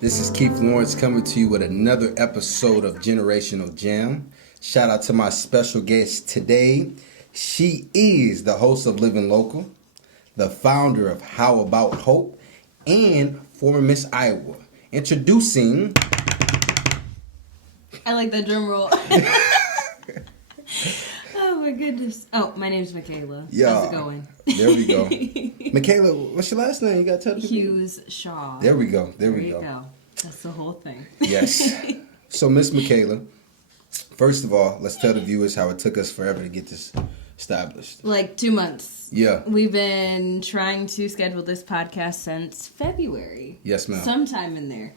This is Keith Lawrence coming to you with another episode of Generational Jam. Shout out to my special guest today. She is the host of Living Local, the founder of How About Hope, and former Miss Iowa. Introducing... I like that drum roll. Oh my goodness. Oh, my name's Mikayla. Yeah. How's it going? There we go. Mikayla, what's your last name? You got to tell the people. Hughes-Shaw. There we go. There you go. That's the whole thing. Yes. So, Miss Mikayla, first of all, let's tell the viewers how it took us forever to get this established. Like 2 months. Yeah. We've been trying to schedule this podcast since February. Yes, ma'am. Sometime in there.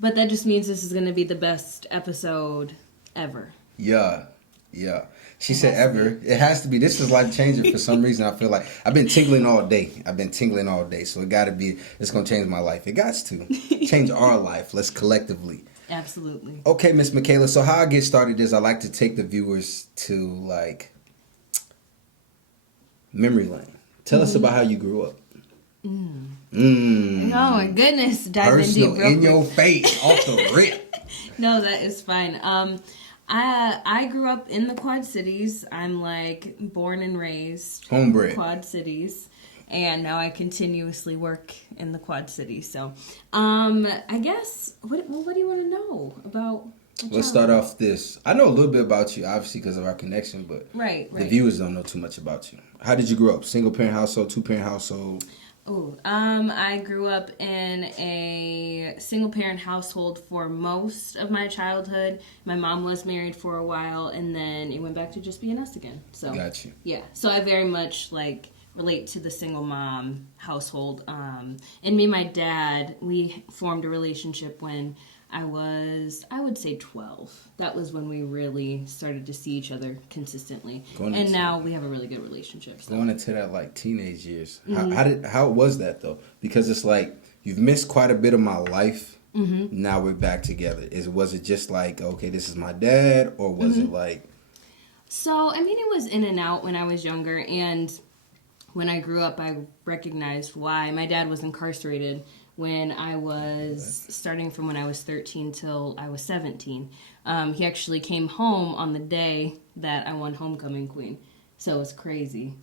But that just means this is going to be the best episode ever. Yeah. Yeah. She said ever. It has to be. This is life changing for some reason. I feel like I've been tingling all day. So it got to be. It's going to change my life. It got to. Change our life. Let's collectively. Absolutely. Okay, Miss Mikayla. So how I get started is I like to take the viewers to memory lane. Tell us about how you grew up. Oh my goodness. Dive in deep. Personal, in your face, off the rip. No, that is fine. I grew up in the Quad Cities. I'm born and raised Homebred. in the Quad Cities, and now I continuously work in the Quad Cities. So, I guess what do you want to know about? Let's start off this. I know a little bit about you, obviously, because of our connection, but right. The viewers don't know too much about you. How did you grow up? Single parent household, 2-parent household? Oh, I grew up in a single-parent household for most of my childhood. My mom was married for a while, and then it went back to just being us again. So, got you. Yeah, so I very much relate to the single mom household. And me and my dad, we formed a relationship when I would say 12. That was when we really started to see each other consistently. And now we have a really good relationship. So. Going into that teenage years. Mm-hmm. How was that though? Because it's you've missed quite a bit of my life. Mm-hmm. Now we're back together. Was it just okay, this is my dad, or was it So, I mean, it was in and out when I was younger, and when I grew up, I recognized why. My dad was incarcerated when I was starting from when I was 13 till I was 17. He actually came home on the day that I won Homecoming Queen. So it was crazy.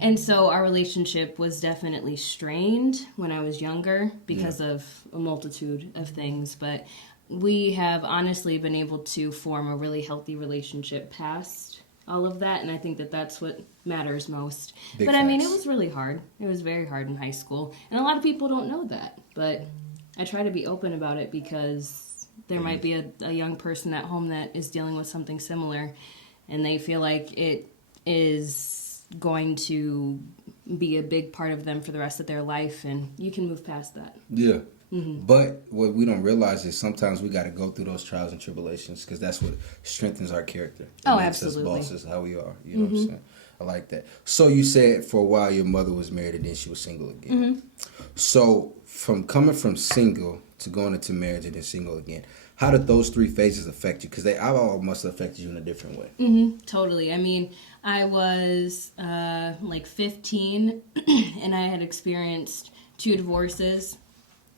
And so our relationship was definitely strained when I was younger because of a multitude of things. But we have honestly been able to form a really healthy relationship past all of that, and I think that that's what matters most. But I mean, it was really hard. It was very hard in high school, and a lot of people don't know that. But I try to be open about it because there might be a young person at home that is dealing with something similar, and they feel like it is going to be a big part of them for the rest of their life, and you can move past that. Yeah. Mm-hmm. But what we don't realize is sometimes we got to go through those trials and tribulations because that's what strengthens our character. Oh, absolutely. Makes us bosses, how we are. You know what I'm saying? I like that. So you said for a while your mother was married and then she was single again. Mm-hmm. So from coming from single to going into marriage and then single again, how did those three phases affect you? Because they all must have affected you in a different way. Mm-hmm. Totally. I mean, I was 15 and I had experienced 2 divorces.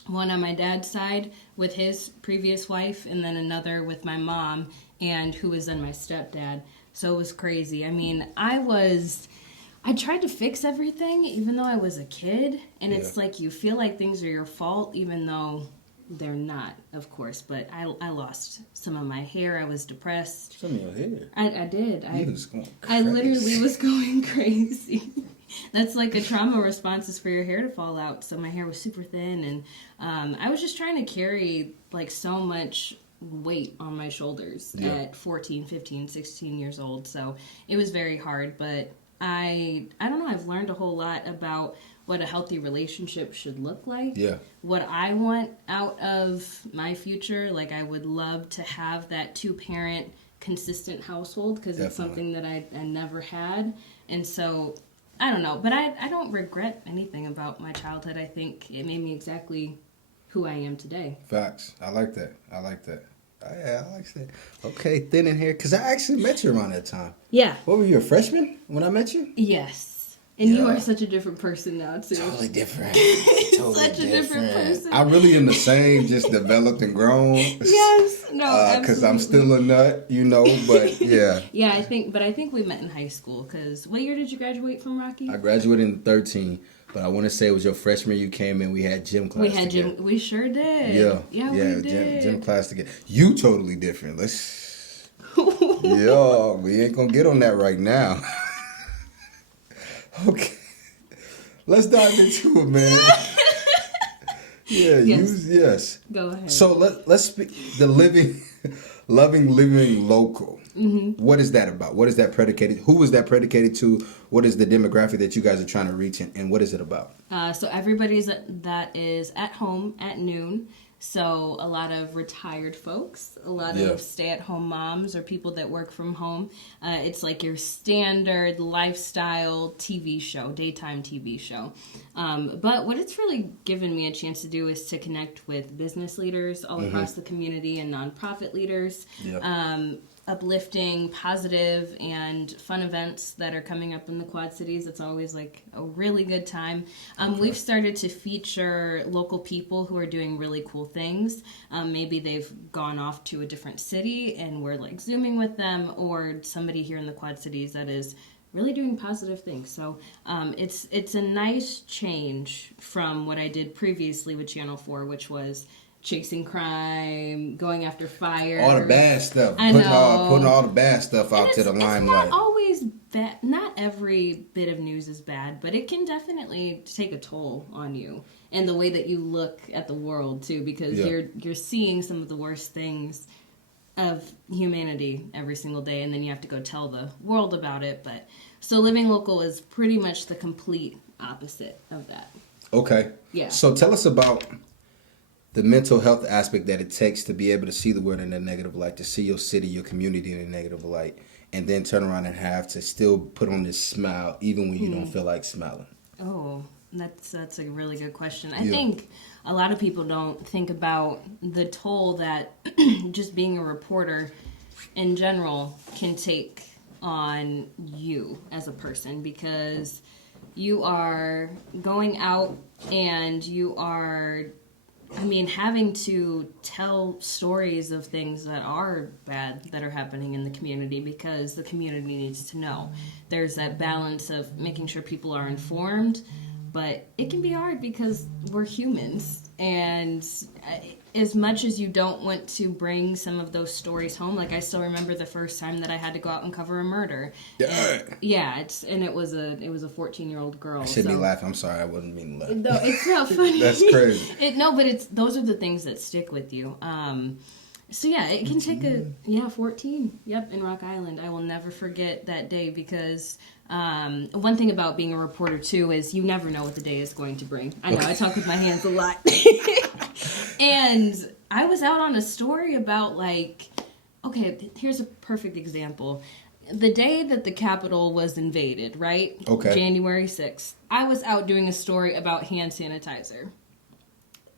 One on my dad's side with his previous wife, and then another with my mom, and who was then my stepdad. So it was crazy. I mean, I tried to fix everything, even though I was a kid, and it's you feel like things are your fault, even though they're not, of course. But I lost some of my hair. I was depressed. Some of your hair? I did. You was going crazy. I literally was going crazy. That's a trauma response is for your hair to fall out. So my hair was super thin, and I was just trying to carry so much weight on my shoulders at 14, 15, 16 years old. So it was very hard, but I don't know, I've learned a whole lot about what a healthy relationship should look like. Yeah. What I want out of my future, I would love to have that 2-parent consistent household because it's something that I never had. And so I don't know, but I don't regret anything about my childhood. I think it made me exactly who I am today. Facts. I like that. Yeah, I like that. Okay, thin in hair. Because I actually met you around that time. Yeah. What were you, a freshman when I met you? Yes. And you are such a different person now, too. Totally different. Such a different person. I really am the same, just developed and grown. Yes. No, because I'm still a nut, but yeah. Yeah, I think we met in high school, because what year did you graduate from Rocky? I graduated in 13, but I want to say it was your freshman year you came in, we had gym class together. We sure did. Yeah, we did. Gym class together. You totally different. Yeah, we ain't gonna get on that right now. Okay. Let's dive into it, man. Yeah, yes. Go ahead. So let's speak the living local. Mm-hmm. What is that about? What is that predicated? Who is that predicated to? What is the demographic that you guys are trying to reach, and what is it about? So everybody's that is at home at noon. So a lot of retired folks, a lot of stay-at-home moms or people that work from home. It's like your standard lifestyle TV show, daytime TV show. But what it's really given me a chance to do is to connect with business leaders all across the community and nonprofit leaders. Yep. Uplifting, positive, and fun events that are coming up in the Quad Cities. It's always like a really good time. We've started to feature local people who are doing really cool things. Maybe they've gone off to a different city and we're like Zooming with them, or somebody here in the Quad Cities that is really doing positive things. So it's a nice change from what I did previously with Channel 4, which was chasing crime, going after fire, all the bad stuff, putting all the bad stuff out to the limelight. It's not always bad. Not every bit of news is bad, but it can definitely take a toll on you and the way that you look at the world too, because you're seeing some of the worst things of humanity every single day, and then you have to go tell the world about it. But so living local is pretty much the complete opposite of that. Okay. Yeah. So tell us about the mental health aspect that it takes to be able to see the world in a negative light, to see your city, your community in a negative light, and then turn around and have to still put on this smile even when you don't feel like smiling. Oh, that's a really good question. I think a lot of people don't think about the toll that just being a reporter in general can take on you as a person, because you are going out and you are having to tell stories of things that are bad that are happening in the community, because the community needs to know. There's that balance of making sure people are informed, but it can be hard because we're humans. And as much as you don't want to bring some of those stories home, like I still remember the first time that I had to go out and cover a murder. And, it was a 14-year-old girl. I shouldn't be laughing. I'm sorry, I wouldn't mean to laugh. No, it's not funny. That's crazy. But those are the things that stick with you. So yeah, it can take 14. Yep, in Rock Island. I will never forget that day, because one thing about being a reporter too is you never know what the day is going to bring. I know, I talk with my hands a lot. And I was out on a story about here's a perfect example. The day that the Capitol was invaded, right? Okay. January 6th. I was out doing a story about hand sanitizer.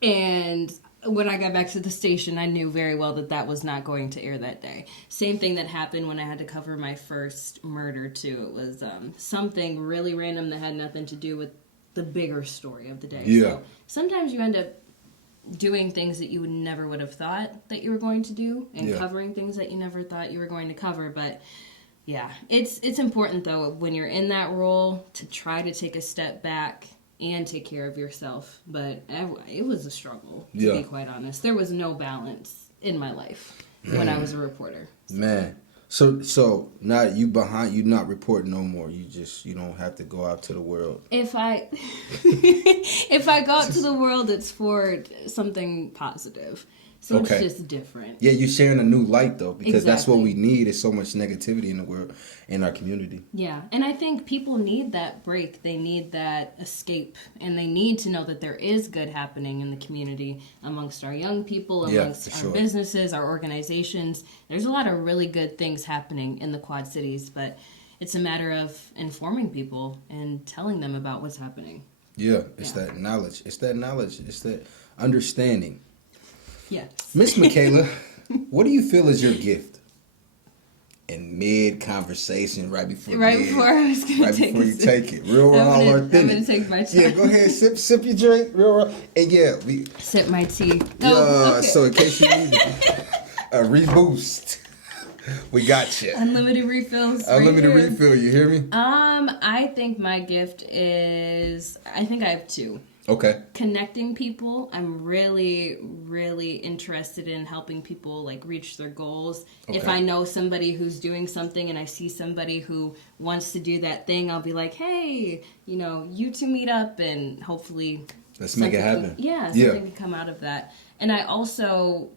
And when I got back to the station, I knew very well that was not going to air that day. Same thing that happened when I had to cover my first murder, too. It was something really random that had nothing to do with the bigger story of the day. Yeah. So sometimes you end up doing things that you never would have thought that you were going to do, and covering things that you never thought you were going to cover. But yeah, it's important, though, when you're in that role, to try to take a step back and take care of yourself. But it was a struggle, to be quite honest. There was no balance in my life when I was a reporter. Man. So now you not reporting no more. You don't have to go out to the world. If I go out to the world, it's for something positive. So it's just different. Yeah, you're sharing a new light, though, because that's what we need, is so much negativity in the world, in our community. Yeah, and I think people need that break. They need that escape, and they need to know that there is good happening in the community amongst our young people, amongst our businesses, our organizations. There's a lot of really good things happening in the Quad Cities, but it's a matter of informing people and telling them about what's happening. Yeah, it's that knowledge. It's that understanding. Yes. Miss Mikayla, what do you feel is your gift? in mid conversation right before I was gonna right take before you take it. Real raw or I'm authentic. gonna take my time. Yeah, go ahead, sip your drink, real raw. And yeah, we Sip my tea. yeah, Okay. so in case you need a reboost, we got you. Unlimited refills. Unlimited right here. refill, you hear me? I think my gift is, I think I have two. Okay. Connecting people. I'm really, really interested in helping people like reach their goals. Okay. If I know somebody who's doing something and I see somebody who wants to do that thing, I'll be like, hey, you two meet up and hopefully Let's make it happen. Something can come out of that. And I also,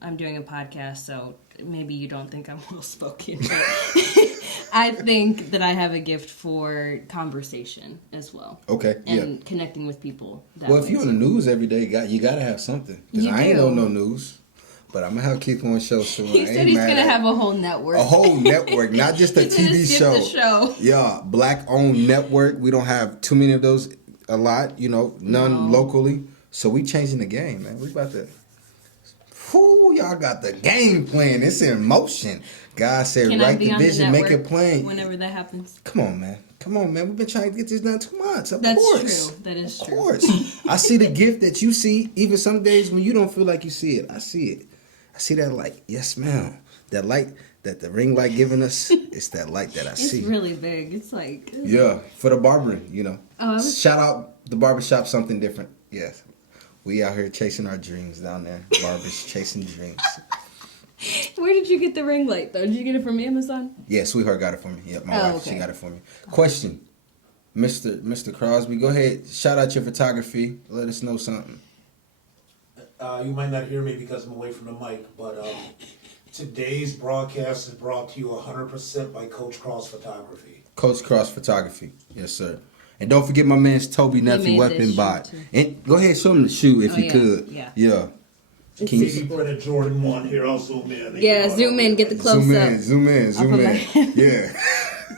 I'm doing a podcast, so maybe you don't think I'm well spoken, but I think that I have a gift for conversation as well. Okay. And connecting with people. If you're on the news every day, you gotta have something. Because I ain't know no news. But I'm gonna have Keith on show soon. He said he's gonna have a whole network. A whole network, not just a TV show. The show. Yeah, black owned network. We don't have too many of those. A lot, none locally. So we changing the game, man. We about to. Whoo, y'all got the game plan. It's in motion. God said, write the vision, make it plain. Whenever that happens. Come on, man. We've been trying to get this done 2 months. Of That's course. True. That is true. Of course. I see the gift that you see, even some days when you don't feel like you see it. I see it. I see that light. Yes, ma'am. That light that the ring light giving us, it's that light that I see. It's really big. It's like... Yeah, for the barbering, Oh, Shout out the barbershop, something different. Yes. We out here chasing our dreams down there. Barbers chasing dreams. Where did you get the ring light, though? Did you get it from Amazon? Yeah, sweetheart got it for me. Yep, my wife, okay. she got it for me. Question, Mr. Crosby, go ahead. Shout out your photography. Let us know something. You might not hear me because I'm away from the mic, but today's broadcast is brought to you 100% by Coach Cross Photography. Coach Cross Photography. Yes, sir. And don't forget my man's Toby Nephew Weapon Bot. And go ahead, show him the shoe if you could. Yeah. Can you printed Jordan 1 here? I'll zoom in. Yeah, zoom in, get the close up. Zoom in. Yeah.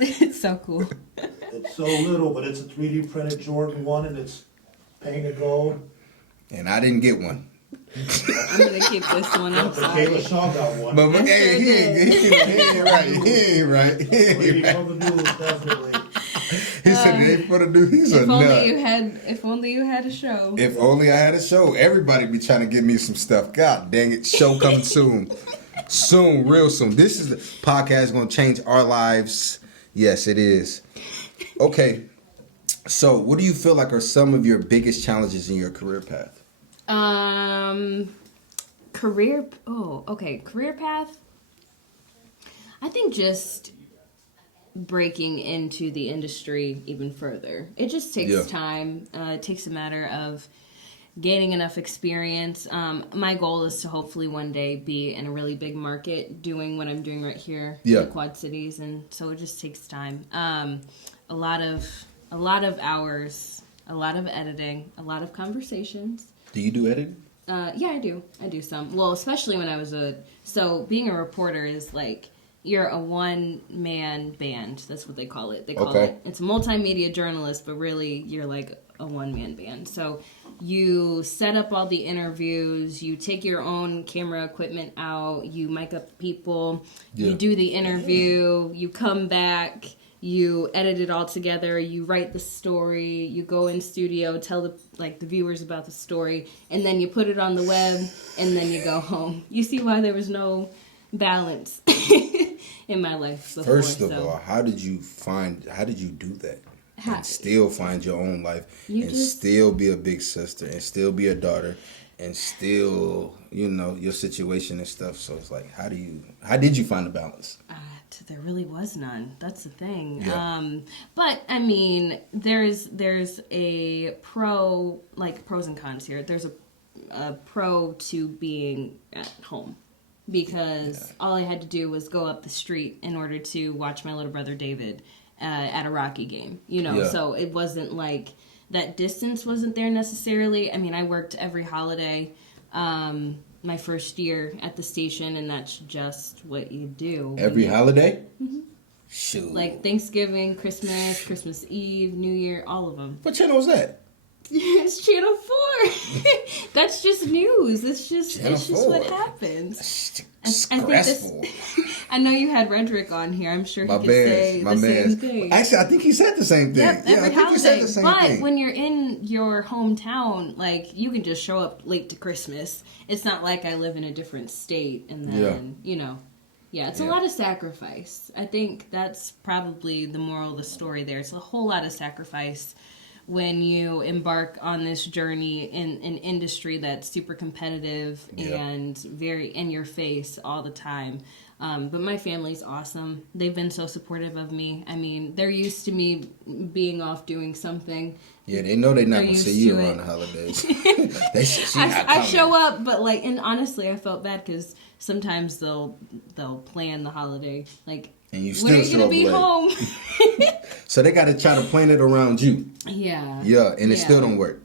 It's so cool. It's so little, but it's a 3D printed Jordan 1 and it's painted gold. And I didn't get one. I'm gonna keep this one. I'm sorry. Mikayla got one. But hey, he ain't right. He ain't right. For the news, definitely. He said it ain't for the dude. He's a nut. If only you had a show. If only I had a show. Everybody be trying to give me some stuff. God dang it. Show coming soon. Soon, real soon. This is the podcast going to change our lives. Yes, it is. Okay. So, what do you feel like are some of your biggest challenges in your career path? Career path. I think just breaking into the industry even further. It just takes time. It takes a matter of gaining enough experience. My goal is to hopefully one day be in a really big market doing what I'm doing right here in the Quad Cities, and so it just takes time. A lot of hours, a lot of editing, a lot of conversations. Do you do editing? Yeah, I do. I do some. Well, especially when I was being a reporter is like, you're a one-man band. That's what they call it. They call it. It's a multimedia journalist, but really you're like a one-man band. So you set up all the interviews. You take your own camera equipment out. You mic up people. Yeah. You do the interview. You come back. You edit it all together. You write the story. You go in studio, tell the viewers about the story, and then you put it on the web, and then you go home. You see why there was no balance in my life before. First of all, how did you do that? And still find your own life still be a big sister and still be a daughter and still, your situation and stuff. So it's like, how did you find the balance? There really was none. That's the thing. Yeah. But I mean, there's a pros and cons here. There's a pro to being at home, because all I had to do was go up the street in order to watch my little brother David at a Rocky game. So it wasn't like that distance wasn't there necessarily. I mean, I worked every holiday. My first year at the station, and that's just what you do. Every holiday? Mm-hmm. Shoot. Like Thanksgiving, Christmas Eve, New Year, all of them. What channel was that? It's Channel 4. That's just news. It's just what happens. I I know you had Redrick on here. I'm sure he could say my the man. same thing. Actually, I think he said the same thing. Yep, Yeah, I every think he said holiday. the same But thing. when you're in your hometown, like, you can just show up late to Christmas. It's not like I live in a different state and then, you know. Yeah, it's a lot of sacrifice. I think that's probably the moral of the story there. It's a whole lot of sacrifice when you embark on this journey in an industry that's super competitive and very in your face all the time. But my family's awesome. They've been so supportive of me. I mean, they're used to me being off doing something. Yeah, they know they're not They're going to see used you to around it. the holidays. They see you not I coming. show up, but like, and honestly, I felt bad because sometimes they'll plan the holiday, like, And you when are still you gonna be show up late. home? So they got to try to plan it around you. Yeah. Yeah, and it still don't work.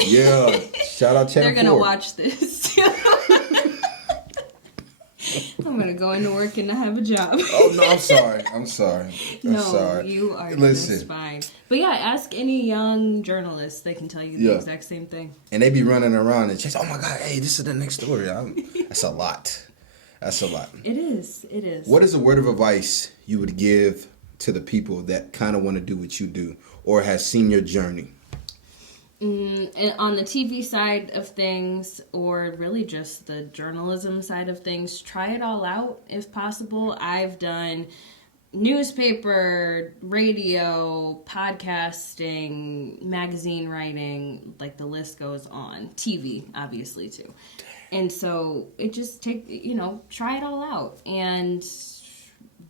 Yeah, shout out Channel They're gonna 4. watch this. I'm gonna go into work and not have a job. Oh, no, I'm sorry. I'm sorry. I'm No, sorry. you are Listen. just fine. But yeah, ask any young journalist; they can tell you the exact same thing. And they be running around and just, oh my God, hey, this is the next story. That's a lot. That's a lot. It is. It is. What is a word of advice you would give to the people that kind of want to do what you do or has seen your journey? And on the TV side of things, or really just the journalism side of things, try it all out if possible. I've done newspaper, radio, podcasting, magazine writing, like the list goes on. TV, obviously, too. And so it just try it all out. And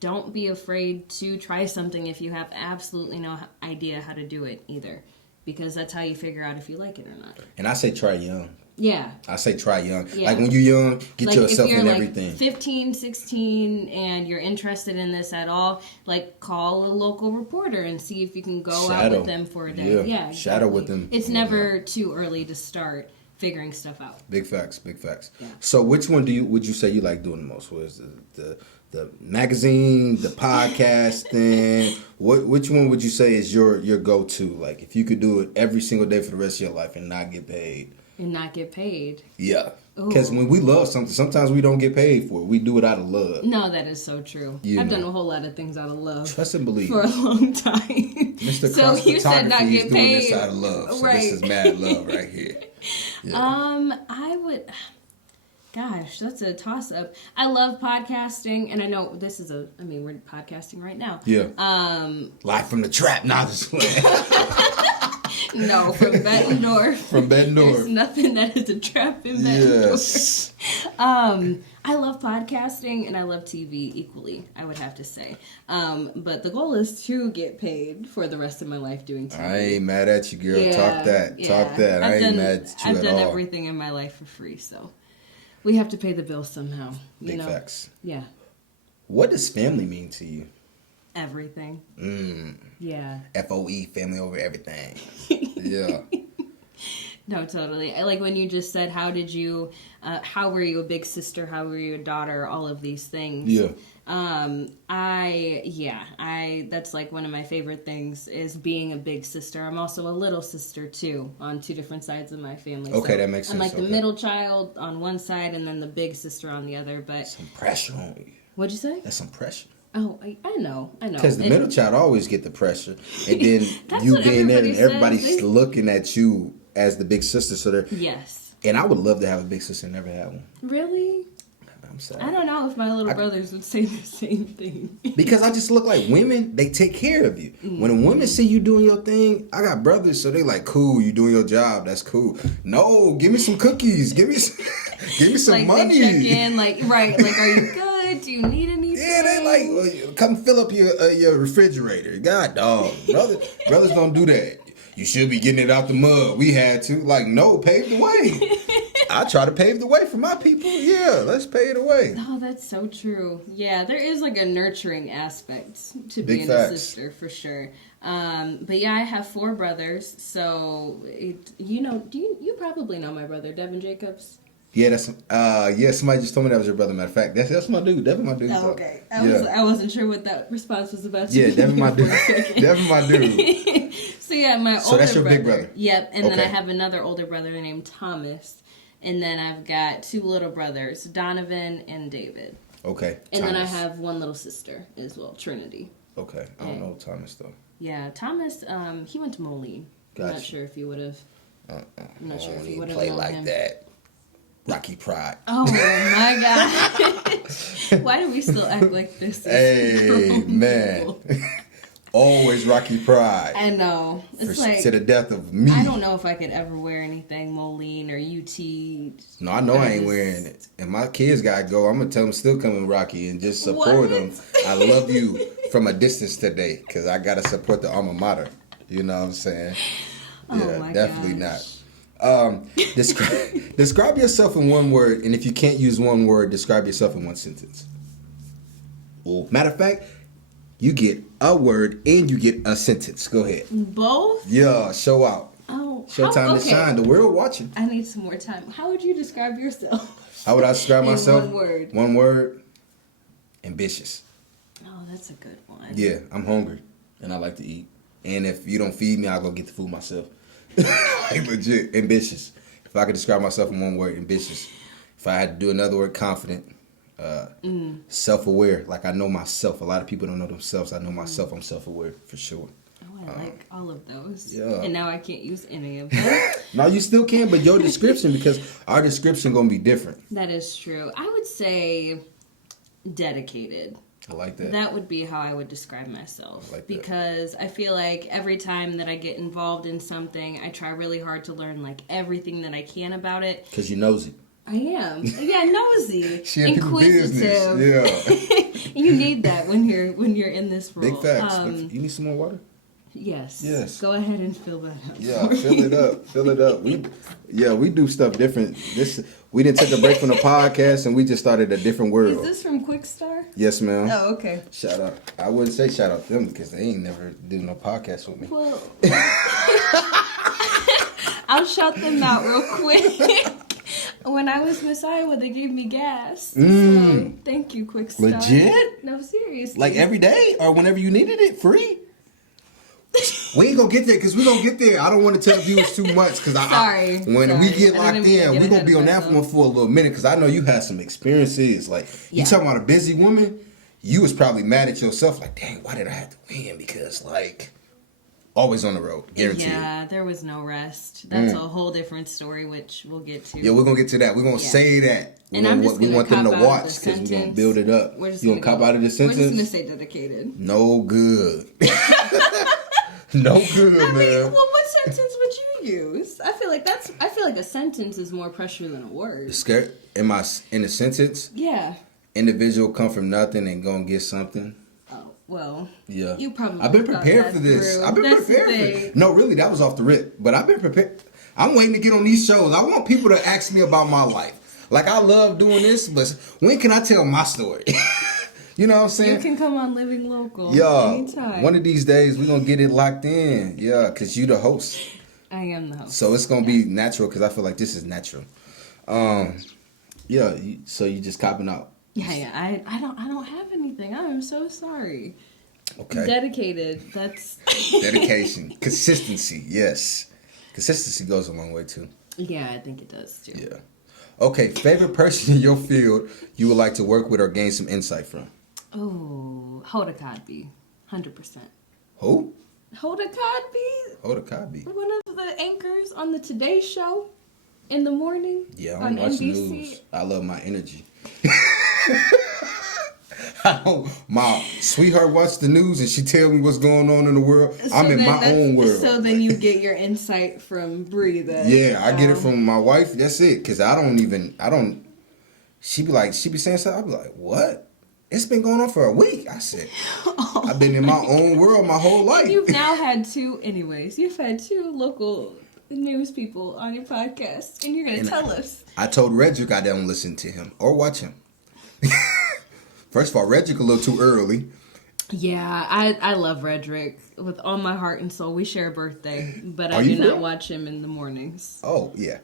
don't be afraid to try something if you have absolutely no idea how to do it either. Because that's how you figure out if you like it or not. And I say try young. Yeah. I say try young. Yeah. Like when you're young, get like yourself if you're in like everything. 15, 16, and you're interested in this at all, like call a local reporter and see if you can go out with them for a day. Yeah, exactly. Shadow with them. It's never too early to start figuring stuff out. Big facts, big facts. Yeah. So which one would you say you like doing the most? Was the magazine, the podcasting? Which one would you say is your go-to? Like if you could do it every single day for the rest of your life and not get paid. And not get paid. Yeah. Because when we love something, sometimes we don't get paid for it. We do it out of love. No, that is so true. I've done a whole lot of things out of love. Trust and believe. For a long time. Mr. So Cross you said not Photography is get doing paid. this out of love. So right. this is mad love right here. Yeah. I would... Gosh, that's a toss-up. I love podcasting, and I know this is we're podcasting right now. Yeah. Live from the trap, not this way. No, from Bettendorf. From Bettendorf. There's nothing that is a trap in Bettendorf. Yes. I love podcasting, and I love TV equally, I would have to say. But the goal is to get paid for the rest of my life doing TV. I ain't mad at you, girl. Yeah, Talk that. yeah. Talk that. I ain't mad at you I've at done all. everything in my life for free, so we have to pay the bills somehow. Big facts. Yeah. What does family mean to you? Everything. Yeah. FOE, family over everything. Yeah. No, totally. I like when you just said, how were you a big sister? How were you a daughter? All of these things. Yeah. That's like one of my favorite things is being a big sister. I'm also a little sister too on two different sides of my family. Okay, so that makes sense. I'm like the middle child on one side and then the big sister on the other. But Some pressure on you. what'd you say? That's some pressure. Oh, I know. Because the middle child always get the pressure. And then That's you what being there and everybody says. everybody's looking at you as the big sister. So they're, Yes. and I would love to have a big sister and never have one. Really? I'm sorry. I don't know if my little brothers would say the same thing. Because I just look like women, they take care of you. When a woman see you doing your thing, I got brothers, so they like, cool, you doing your job, that's cool. No, give me some cookies, give me some like money. They check in, like, right, like, are you good? Do you need anything? Yeah, they like, well, come fill up your refrigerator. God, dog, brothers don't do that. You should be getting it out the mud. We had to. Like, no, pave the way. I try to pave the way for my people. Yeah, let's pave the way. Oh, that's so true. Yeah, there is like a nurturing aspect to Big being facts. a sister for sure. But yeah, I have 4 brothers, so you probably know my brother Devin Jacobs. Yeah, somebody just told me that was your brother. Matter of fact, that's my dude. Devin, my dude. Oh, okay. I wasn't sure what that response was about. Yeah, Devin, my dude. For a second. Devin, my dude. So yeah, my older brother. So that's your big brother? Yep, and then I Okay. have another older brother named Thomas, and then I've got 2 little brothers, Donovan and David. Okay. And then I Thomas. have one little sister as well, Trinity. Okay. I don't know Thomas though. Yeah, Thomas, he went to Moline. I'm not Gotcha. sure if you would have. I'm not sure if you would have play known like him. that. Rocky Pride. Oh my god! Why do we still act like this? is Hey grown man. people? Always Rocky Pride. I know. It's like to the death of me. I don't know if I could ever wear anything Moline or UT. No, I know I ain't just- wearing it. And my kids gotta go. I'm gonna tell them still come in Rocky and just support What? them. I love you from a distance today because I gotta support the alma mater. You know what I'm saying? Oh Yeah, my definitely gosh. not. Describe yourself in one word, and if you can't use one word, describe yourself in one sentence. Well, matter of fact, you get a word and you get a sentence. Go ahead. Both? Yeah, show out. Oh, Show time to shine. The world watching. I need some more time. How would you describe yourself? How would I describe In myself? one word. One word. Ambitious. Oh, that's a good one. Yeah, I'm hungry and I like to eat. And if you don't feed me, I'll go get the food myself. Like legit, ambitious. If I could describe myself in one word, ambitious. If I had to do another word, confident. Self-aware. Like I know myself. A lot of people don't know themselves. I know myself. I'm self-aware for sure. Oh, I like all of those. yeah. And now I can't use any of them. No, you still can, but your description, because our description gonna be different. That is true. I would say dedicated. I like that. That would be how I would describe myself. I like that. Because I feel like every time that I get involved in something, I try really hard to learn like everything that I can about it. Because you nosy. I am. Yeah, nosy. She in people inquisitive. business. Yeah. You need that when you're in this role. Big facts. You need some more water? Yes. Yes. Go ahead and fill that up. Yeah, fill it up. Fill it up. We do stuff different. We didn't take a break from the podcast and we just started a different world. Is this from Quick Star? Yes, ma'am. Oh, okay. Shout out. I wouldn't say shout out them because they ain't never do no podcast with me. Well, I'll shout them out real quick. When I was Miss Iowa, they gave me gas. So, thank you, Quick Star. Legit? No, seriously. Like every day or whenever you needed it, free? We ain't gonna get there because we gonna get there. I don't want to tell viewers too much because when we get I locked didn't even in, get we gonna ahead be of on that myself. one for a little minute because I know you had some experiences. Like you Yeah. talking about a busy woman, you was probably mad at yourself. Like, dang, why did I have to win? Because like always on the road, guaranteed. Yeah, there was no rest. That's a whole different story, which we'll get to. Yeah, we're gonna get to that. We're gonna say that. And I'm just we gonna want them to cop out of watch the because we're gonna sentence. build it up. We're just You gonna cop out of the sentence? We're just gonna say dedicated. No good. No good, I mean, man. well, what sentence would you use? I feel like a sentence is more pressure than a word. Scared in a sentence. Yeah. Individual come from nothing and gonna get something. Oh well. Yeah. You probably. I've been thought prepared that for this. through. I've been That's the prepared for thing. it. No, really, that was off the rip. But I've been prepared. I'm waiting to get on these shows. I want people to ask me about my life. Like I love doing this, but when can I tell my story? You know what I'm saying? You can come on Living Local Yeah. anytime. One of these days we're gonna get it locked in. Yeah, cause you the host. I am the host. So it's gonna be natural because I feel like this is natural. Yeah. So you just copping out. Yeah. I don't have anything. I am so sorry. Okay. Dedicated. That's. Dedication, consistency. Yes, consistency goes a long way too. Yeah, I think it does too. Yeah. Okay. Favorite person in your field you would like to work with or gain some insight from? Oh, Hoda Kotb, 100%. Who? Hoda Kotb, Hoda Kotb. one of the anchors on the Today Show in the morning. Yeah, I on don't watch the NBC. news. I love my energy. My sweetheart watch the news and she tell me what's going on in the world. I'm in my own world. So then you get your insight from Bree. Then Yeah, I get it from my wife. That's it. Cause I don't. She be saying something. I be like, what? It's been going on for a week. I said, I've been in my own world my whole life. You've now had you've had two local news people on your podcast, and you're gonna tell us. I told Redrick I don't listen to him or watch him. First of all, Redrick a little too early. Yeah, I love Redrick with all my heart and soul. We share a birthday, but I Are you do for not real? watch him in the mornings. Oh yeah.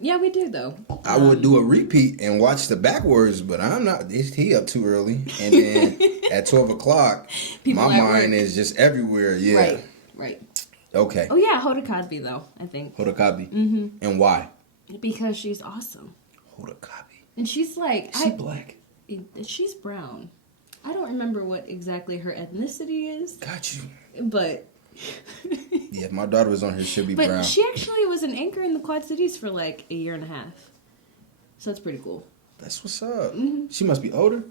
Yeah, we do though. I would do a repeat and watch the backwards, but I'm not. He up too early, and then at 12 o'clock, People my at mind work. is just everywhere. Yeah. Right. Okay. Oh yeah, Hoda Kotb though. I think Hoda Kotb. Mm-hmm. And why? because she's awesome, Hoda Kotb. and she's like Is she black? She's brown. I don't remember what exactly her ethnicity is. Got you. But Yeah, if my daughter was on here, she'll be but brown. she actually was an anchor in the Quad Cities for like a year and a half. So that's pretty cool. That's what's up. Mm-hmm. She must be older.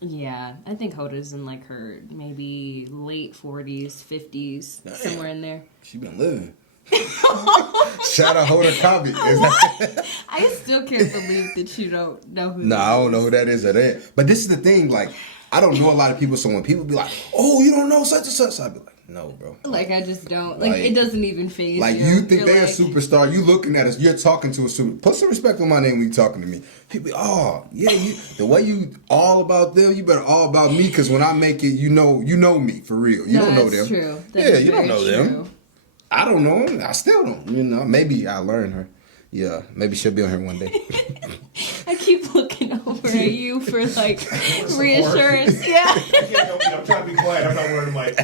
Yeah, I think Hoda's in like her maybe late 40s, 50s, Damn. somewhere in there. She been living. Shout out Hoda Kotb. I still can't believe that you don't know who No, that I don't know is. who that is or that. But this is the thing, like, I don't know a lot of people, so when people be like, oh, you don't know such and such, I'd be like, no, bro. Like, I just don't. Like, Like- it doesn't even phase Like, you. you think You're they're like, a superstar, you looking at us, you're talking to a super. Put some respect on my name when you talking to me. People, oh, yeah, the way you all about them, you better all about me, because when I make it, you know me, for real. You don't know them. That's true. That Yeah, is you don't very know them. true. I don't know them. I still don't. You know, maybe I'll learn her. Yeah, maybe she'll be on here one day. I keep looking over at you for, like, Support. reassurance. Yeah. I can't help you. I'm trying to be quiet. I'm not wearing a mic.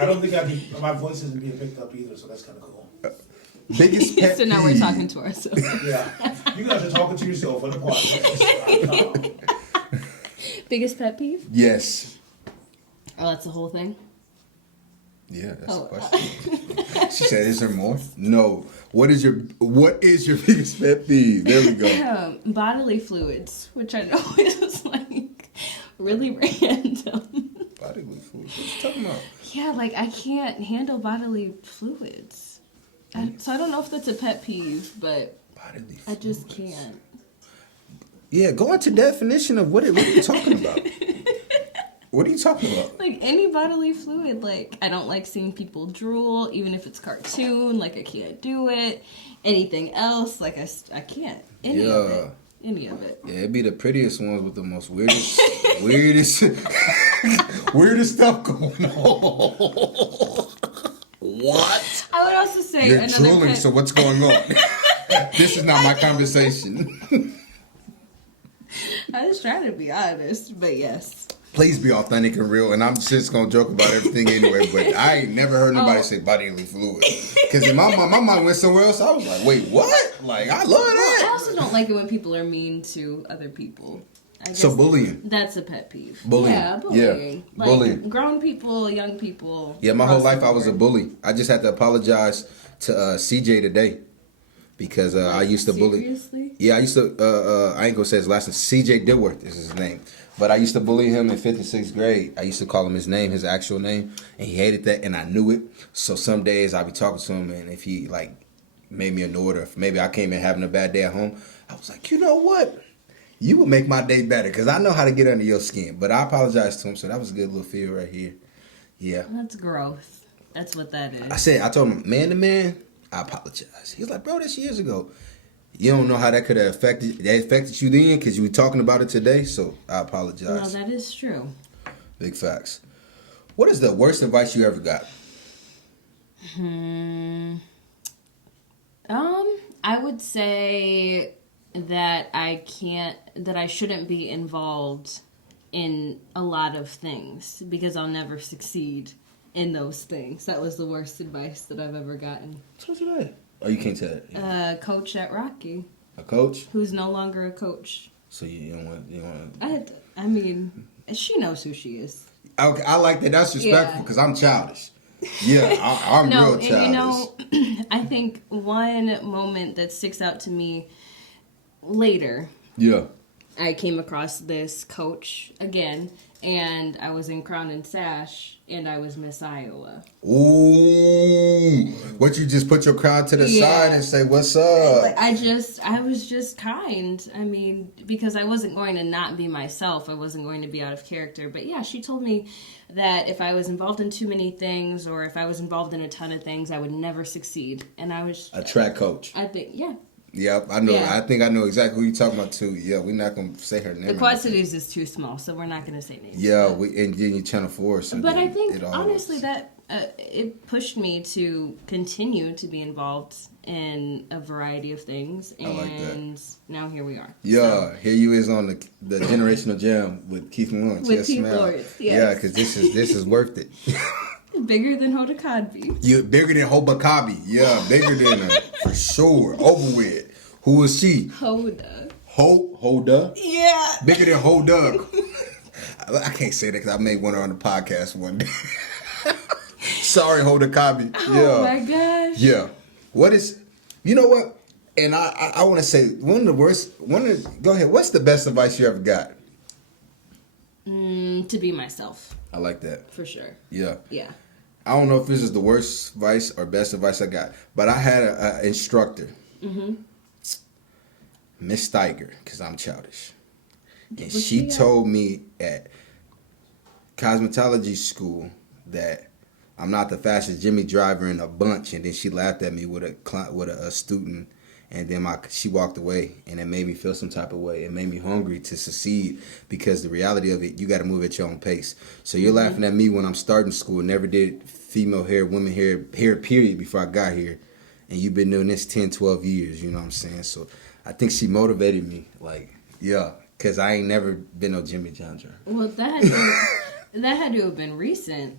I don't think my voice isn't being picked up either, so that's kind of cool. Biggest pet So now we're peeve. talking to ourselves. Yeah. You guys are talking to yourself on the podcast. Biggest pet peeve? Yes. Oh, that's the whole thing? Yeah, that's Oh. the question. She said, "Is there more?" No. What is your biggest pet peeve? There we go. Bodily fluids, which I know is, like, really random. Bodily fluid. What you talking about? Yeah, like, I can't handle bodily fluids. So I don't know if that's a pet peeve, but Bodily I just fluids. can't. Yeah, go into definition of what are you talking about? What are you talking about? Like, any bodily fluid, like, I don't like seeing people drool, even if it's cartoon, like, I can't do it. Anything else, like, I can't. Any of it. Any of it. Yeah, it'd be the prettiest ones with the most weirdest weirdest stuff going on. What? I would also say You're another drooling, pet... so what's going on? This is not my conversation. I was trying to be honest, but yes. Please be authentic and real, and I'm just gonna joke about everything anyway. But I ain't never heard nobody say bodily fluid, because in my mind went somewhere else. I was like, wait, what? Like, I love Well, I that. also don't like it when people are mean to other people. I guess So bullying. That's a pet peeve. Bullying. Yeah, bullying. Yeah, Like, bullying. grown people, young people. Yeah, my whole across the life I was a board. bully. I just had to apologize to CJ today because I used to bully. Seriously? Yeah, I used to. I ain't gonna say his last name. CJ Dilworth is his name. But I used to bully him in 5th and 6th grade. I used to call him his name, his actual name, and he hated that, and I knew it. So some days I'd be talking to him, and if he like made me annoyed, or if maybe I came in having a bad day at home, I was like, you know what? You would make my day better because I know how to get under your skin. But I apologized to him, so that was a good little feel right here. Yeah. That's growth. That's what that is. I told him, man to man, I apologize. He was like, bro, that's years ago. You don't know how that could have affected you then because you were talking about it today, so I No, apologize. that is true. Big facts. What is the worst advice you ever got? I would say that I shouldn't be involved in a lot of things because I'll never succeed in those things. That was the worst advice that I've ever gotten. What's that? Oh, you can't tell it. Coach at Rocky, A coach? who's no longer a coach. So you don't want. I mean, she knows who she is. Okay, I like that. That's respectful Yeah. because I'm childish. Yeah, I'm No, real and childish. you know, I think one moment that sticks out to me later, Yeah. I came across this coach again, and I was in Crown and Sash, and I was Miss Iowa. Ooh, what you just put your crown to the Yeah. side and say, "What's up?" Like, I was just kind. I mean, because I wasn't going to not be myself. I wasn't going to be out of character. But yeah, she told me that if I was involved in too many things, or if I was involved in a ton of things, I would never succeed. And I was, A track coach. I think, yeah. Yep, I know. Yeah. I think I know exactly who you're talking about too. Yeah, we're not gonna say her name. The Quad Cities is too small, so we're not going to say names. Yeah, and then you Channel 4. So But then I think, it all honestly, works. that it pushed me to continue to be involved in a variety of things. And I like that. now here we are. Yeah, here you is on the Generational Jam with Keith Lawrence. With Yes, Keith ma'am. Lawrence, yes. Yeah, because this is worth it. Bigger than Hoda Kotb. You're bigger than Hobakabi. Yeah, bigger than her for sure. Over with. Who is she? Hoda. Hold up. Yeah. Bigger than hold up. I can't say that because I made one on the podcast one day. Sorry, hold a copy. Oh my gosh. Yeah. What is, you know what? And I want to say go ahead. What's the best advice you ever got? To be myself. I like that. For sure. Yeah. Yeah. I don't know if this is the worst advice or best advice I got, but I had an instructor, Miss Steiger, because I'm childish. And she told me at cosmetology school that I'm not the fastest Jimmy Driver in a bunch, and then she laughed at me with a student, and then she walked away, and it made me feel some type of way. It made me hungry to succeed because the reality of it, you got to move at your own pace. So you're laughing at me when I'm starting school, never did female hair, women hair period before I got here, and you've been doing this 10, 12 years, you know what I'm saying? So I think she motivated me, like, yeah, because I ain't never been no Jimmy John Driver. Well, that had to have been recent.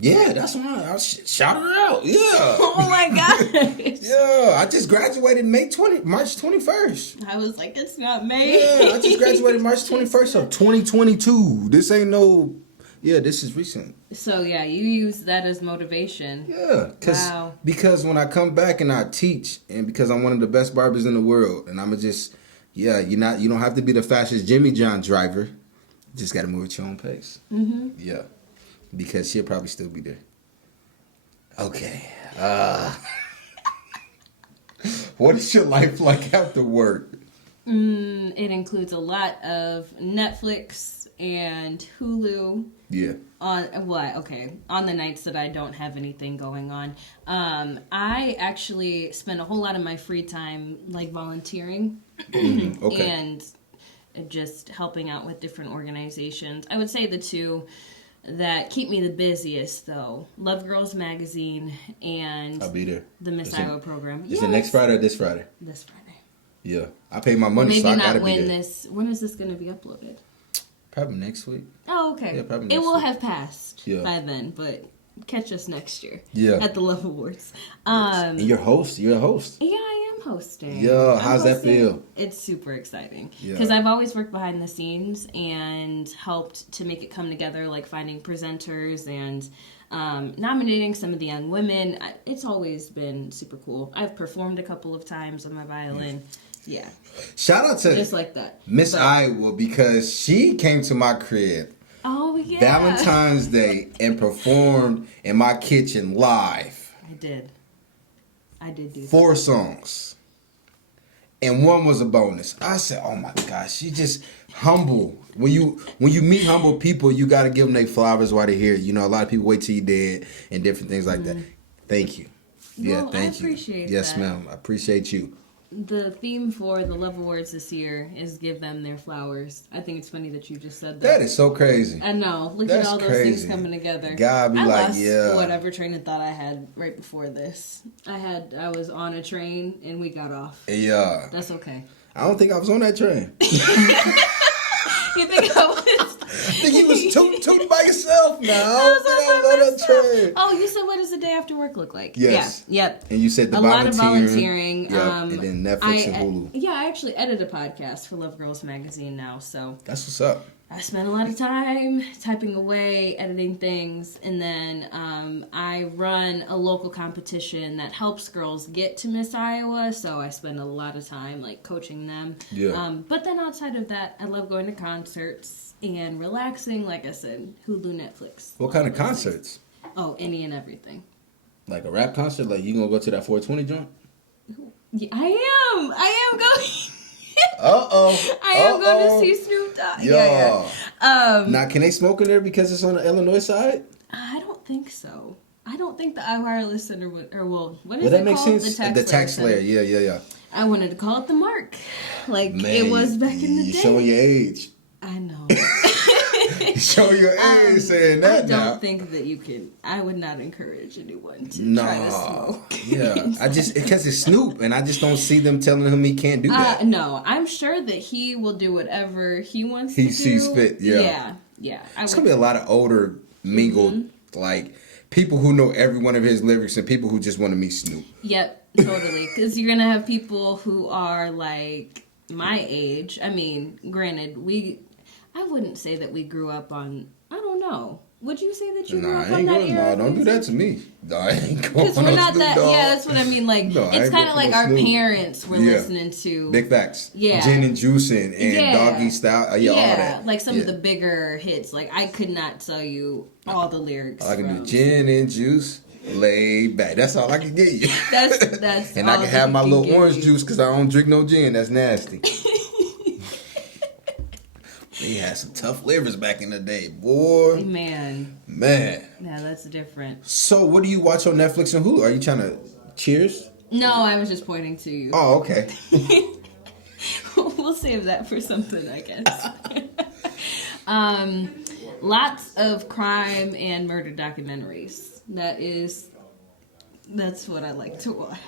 Yeah, that's why I shout her out. Yeah. Oh my gosh. Yeah, I just graduated March 21st. I was like, it's not May. Yeah, I just graduated March 21st of 2022. This ain't no, this is recent. So yeah, you use that as motivation. Yeah, wow. Because when I come back and I teach, and because I'm one of the best barbers in the world, and I'ma just, you don't have to be the fastest Jimmy John Driver. You just got to move at your own pace. Mm-hmm. Yeah. Because she'll probably still be there. Okay. What is your life like after work? It includes a lot of Netflix and Hulu. Yeah. On the nights that I don't have anything going on. I actually spend a whole lot of my free time like volunteering. Okay. And just helping out with different organizations. I would say the two that keep me the busiest, though, Love Girls Magazine and I'll be there. The Miss Iowa program. Is it next Friday or this Friday? This Friday. Yeah. I pay my money, Maybe so I not gotta be when there. when is this going to be uploaded? Probably next week. Oh, okay. Yeah, probably it next will week. have passed by then, but catch us next year. Yeah. At the Love Awards. And you're a host. Yeah, I am hosting. Yeah, how's that feel? It's super exciting. Yeah. Because I've always worked behind the scenes and helped to make it come together, like finding presenters and nominating some of the young women. It's always been super cool. I've performed a couple of times on my violin. Yeah. Shout out to just like that. Miss Iowa, because she came to my crib Oh, yeah. Valentine's Day and performed in my kitchen live. I did do 4 songs. And one was a bonus. I said, oh my gosh, she just humble. When you meet humble people, you got to give them their flowers while they're here. You know, a lot of people wait till you're dead and different things like that. Thank you. Well, Thank I appreciate you. Yes, that. ma'am. I appreciate you. The theme for the Love Awards this year is give them their flowers. I think it's funny that you just said that. That is so crazy. I know. Look That's at all those crazy. things coming together. God be I like, lost yeah. whatever train of thought I had right before this. I was on a train and we got off. Yeah. That's okay. I don't think I was on that train. You think I was? I think you was tooting by yourself now. I don't think I was on that train. Oh, you said what does the day after work look like? Yes. Yeah. Yep. And you said the a lot of volunteering. Yep. And then Netflix and Hulu. Yeah, I actually edit a podcast for Love Girls Magazine now, so That's what's up. I spend a lot of time typing away, editing things, and then I run a local competition that helps girls get to Miss Iowa, so I spend a lot of time like coaching them. Yeah. But then outside of that, I love going to concerts and relaxing, like I said, Hulu, Netflix. What kind of concerts? Oh, any and everything. Like a rap concert? Like you gonna go to that 420 joint? Yeah, I am going. Uh-oh. I am going to see Snoop Dogg. Yo. Yeah. Now, can they smoke in there because it's on the Illinois side? I don't think so. I don't think the iWireless Center would, or well, what is Well, that it makes called? sense. The The tax Center. layer. Yeah. I wanted to call it the Mark, like Man, it was back in the you day. showing your age. I know. You showing your age saying I that don't now. think that you can. I would not encourage anyone to No. try to smoke. Yeah. I just, because it's Snoop, and I just don't see them telling him he can't do that. No, I'm sure that he will do whatever he wants to He do. sees fit, yeah. Yeah. It's gonna be a lot of older, mingled, like people who know every one of his lyrics and people who just want to meet Snoop. Yep, totally. Because you're gonna have people who are like my age, I mean, granted, I wouldn't say that we grew up on, I don't know. Would you say that you grew up I on ain't that going. era? No, don't do that to me. No, I ain't going. Because we're not Snoop that. Dogg. Yeah, that's what I mean. Like, No, I it's ain't kind of going like for our no Snoop. parents were listening to. Big facts. Yeah. Gin and juicing and doggy style. All that. Like some of the bigger hits. Like, I could not tell you all the lyrics. All I can do gin and juice, lay back. That's all I can get you. That's and all I can have my can little give orange you. juice because I don't drink no gin. That's nasty. They had some tough livers back in the day, boy. Man. Yeah, that's different. So, what do you watch on Netflix and Hulu? Are you trying to cheers? No, I was just pointing to you. Oh, okay. We'll save that for something, I guess. Lots of crime and murder documentaries. That's what I like to watch.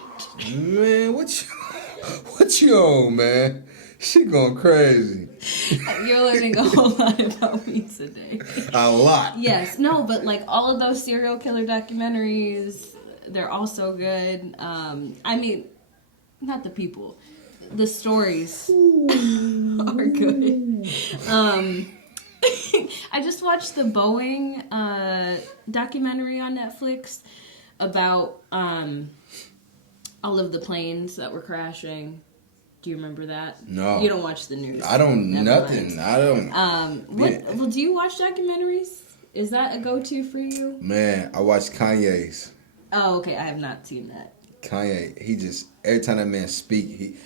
Man, what you on, man? She going crazy. You're learning a whole lot about me today. A lot. Yes, no, but like all of those serial killer documentaries, they're all so good. I mean, not the people, the stories are good. I just watched the Boeing documentary on Netflix about all of the planes that were crashing. Do you remember that? No. You don't watch the news. I don't, Never nothing. mind. I don't. Well, do you watch documentaries? Is that a go-to for you? Man, I watch Kanye's. Oh, okay. I have not seen that. Kanye, he just, every time that man speak,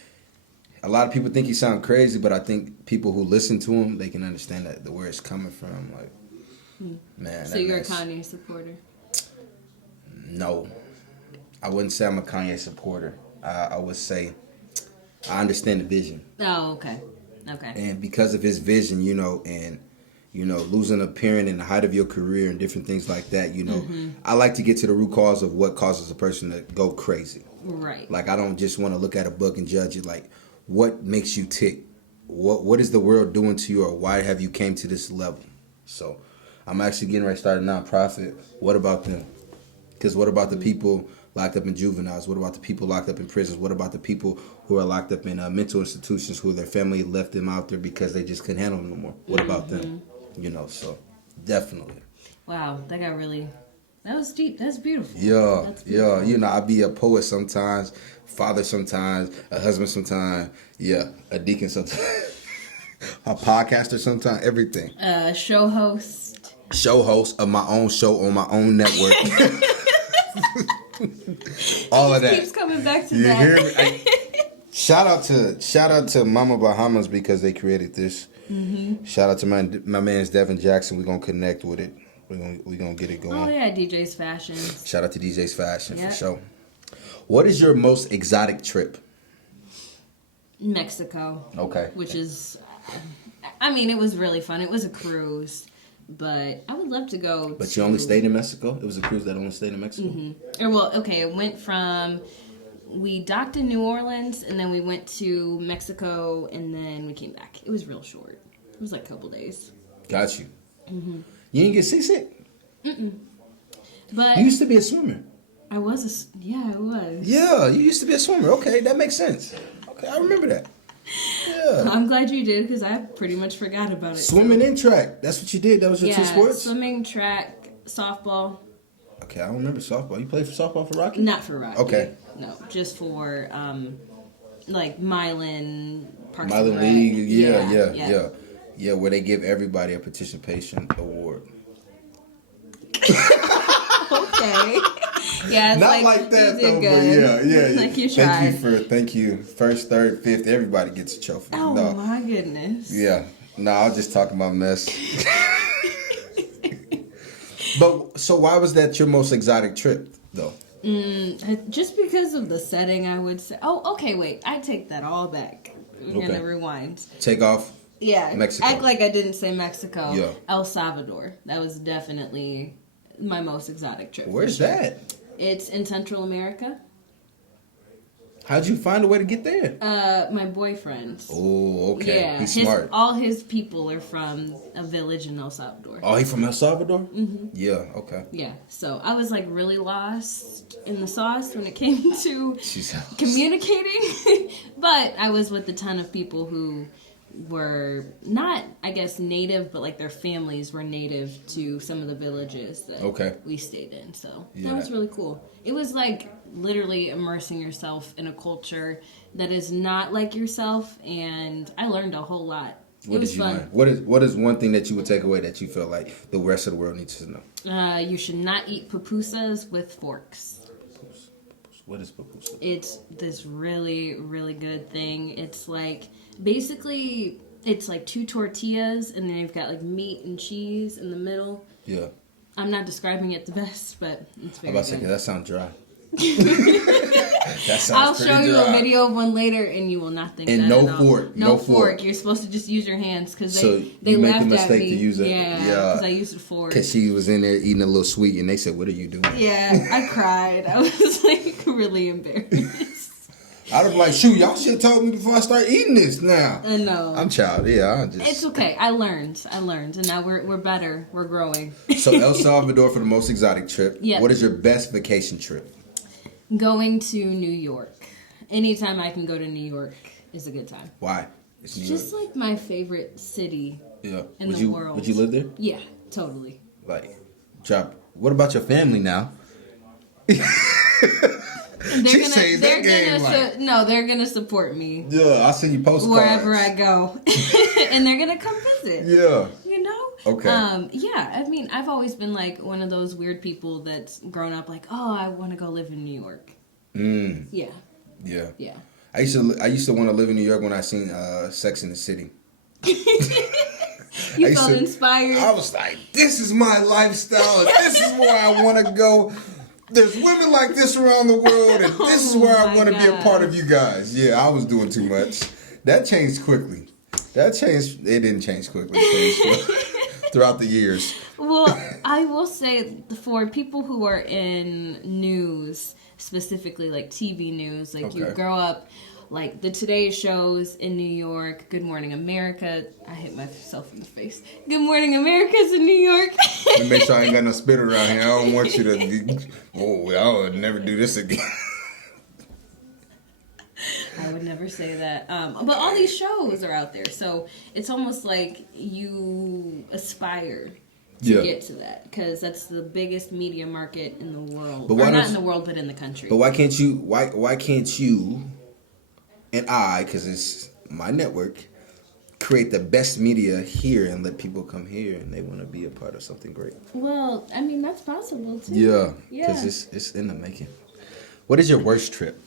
a lot of people think he sound crazy, but I think people who listen to him, they can understand that where it's coming from. Like, man. So you're a Kanye supporter? No. I wouldn't say I'm a Kanye supporter. I would say I understand the vision. Oh, okay. Okay. And because of his vision, and losing a parent in the height of your career and different things like that, I like to get to the root cause of what causes a person to go crazy. Right. Like, I don't just want to look at a book and judge it. Like, what makes you tick? What is the world doing to you, or why have you came to this level? So, I'm actually getting ready to start a nonprofit. What about them? Because what about the people locked up in juveniles? What about the people locked up in prisons? What about the people who are locked up in mental institutions who their family left them out there because they just couldn't handle them no more? What about them? So definitely. Wow, that was deep. That's beautiful. Yeah, That's beautiful. yeah. I be a poet sometimes, father sometimes, a husband sometimes, a deacon sometimes, a podcaster sometimes, everything. Show host. Show host of my own show on my own network. All of that Keeps coming back to you that. hear me? Shout out to Mama Bahamas because they created this. Mm-hmm. Shout out to my man's Devin Jackson. We're gonna connect with it. We're gonna get it going. Oh yeah, DJ's Fashion. Shout out to DJ's Fashion Yep. for sure. What is your most exotic trip? Mexico. Okay. Which is, I mean, it was really fun. It was a cruise, but I would love to go. But you only stayed in Mexico? It was a cruise that only stayed in Mexico? Mm-hmm. It went from, we docked in New Orleans, and then we went to Mexico, and then we came back. It was real short. It was like a couple days. Got you. Mm-hmm. You didn't get seasick? But You used to be a swimmer. I was. I was. Yeah, you used to be a swimmer. Okay, that makes sense. Okay, I remember that. Yeah. I'm glad you did, because I pretty much forgot about it. Swimming and track. That's what you did? That was your two sports? Swimming, track, softball. Okay, I don't remember softball. You played for softball for Rocky? Not for Rocky. Okay. No, just for, like, Milan, Parks Milan and Rec. League. Yeah, where they give everybody a participation award. Okay. Yeah, it's Not like that, you did though, good. but yeah. Like you tried. Thank you. First, third, fifth, everybody gets a trophy. Oh, No. my goodness. Yeah. No, I was just talking about mess. But, so why was that your most exotic trip, though? Just because of the setting, I would say. Oh, okay, wait. I take that all back. We're going to rewind. Take off. Yeah. Mexico. Act like I didn't say Mexico. Yeah. El Salvador. That was definitely my most exotic trip. Where's that? It's in Central America. How'd you find a way to get there? My boyfriend. Oh, okay. Yeah, He's smart. All his people are from a village in El Salvador. Oh, he from El Salvador? Mm-hmm. Yeah, okay. Yeah, so I was like really lost in the sauce when it came to Jesus. communicating. But I was with a ton of people who were not, I guess, native, but like their families were native to some of the villages that we stayed in. So that was really cool. It was like literally immersing yourself in a culture that is not like yourself, and I learned a whole lot. What did you learn? What is one thing that you would take away that you feel like the rest of the world needs to know? You should not eat pupusas with forks. What is pupusa? It's this really, really good thing. It's like, basically, it's like 2 tortillas, and then you've got like meat and cheese in the middle. Yeah. I'm not describing it the best, but it's very I'm about to good. say, that sounds dry. That sounds I'll pretty show you dry. a video of one later, and you will not think and that no at all. fork. No fork. You're supposed to just use your hands because they you make laughed the mistake at me. to use it. Yeah, because I used a fork. Because she was in there eating a little sweet, and they said, "What are you doing?" Yeah, I cried. I was like really embarrassed. I was like, "Shoot, y'all should have told me before I start eating this." Now I know. I'm child. Yeah, It's okay. I learned, and now we're better. We're growing. So El Salvador for the most exotic trip. Yeah. What is your best vacation trip? Going to New York. Anytime I can go to New York is a good time. Why? It's New Just York. like my favorite city Yeah. in the world. Would you live there? Yeah, totally. Like, drop. What about your family now? They're gonna support me Yeah, I'll send you postcards wherever I go, and they're gonna come visit. Yeah. You know? Okay. Yeah, I mean, I've always been like one of those weird people that's grown up like, oh, I want to go live in New York. Yeah. Yeah. Yeah. I used to want to live in New York when I seen Sex in the City. You felt inspired. I was like, this is my lifestyle. This is where I want to go. There's women like this around the world, and this is where I want to be a part of you guys. Yeah, I was doing too much. That changed quickly. It didn't change quickly. It changed throughout the years. Well, I will say for people who are in news, specifically like TV news, like you grow up, like the Today shows in New York, Good Morning America. I hit myself in the face. Good Morning America's in New York. Let me make sure I ain't got no spit around here. I don't want you to. Oh, I would never do this again. I would never say that. But all these shows are out there, so it's almost like you aspire to get to that because that's the biggest media market in the world. Or not in the world, but in the country. But why can't you? Why can't you? And I, because it's my network, create the best media here and let people come here and they want to be a part of something great. Well, I mean that's possible too. Yeah, because it's in the making. What is your worst trip?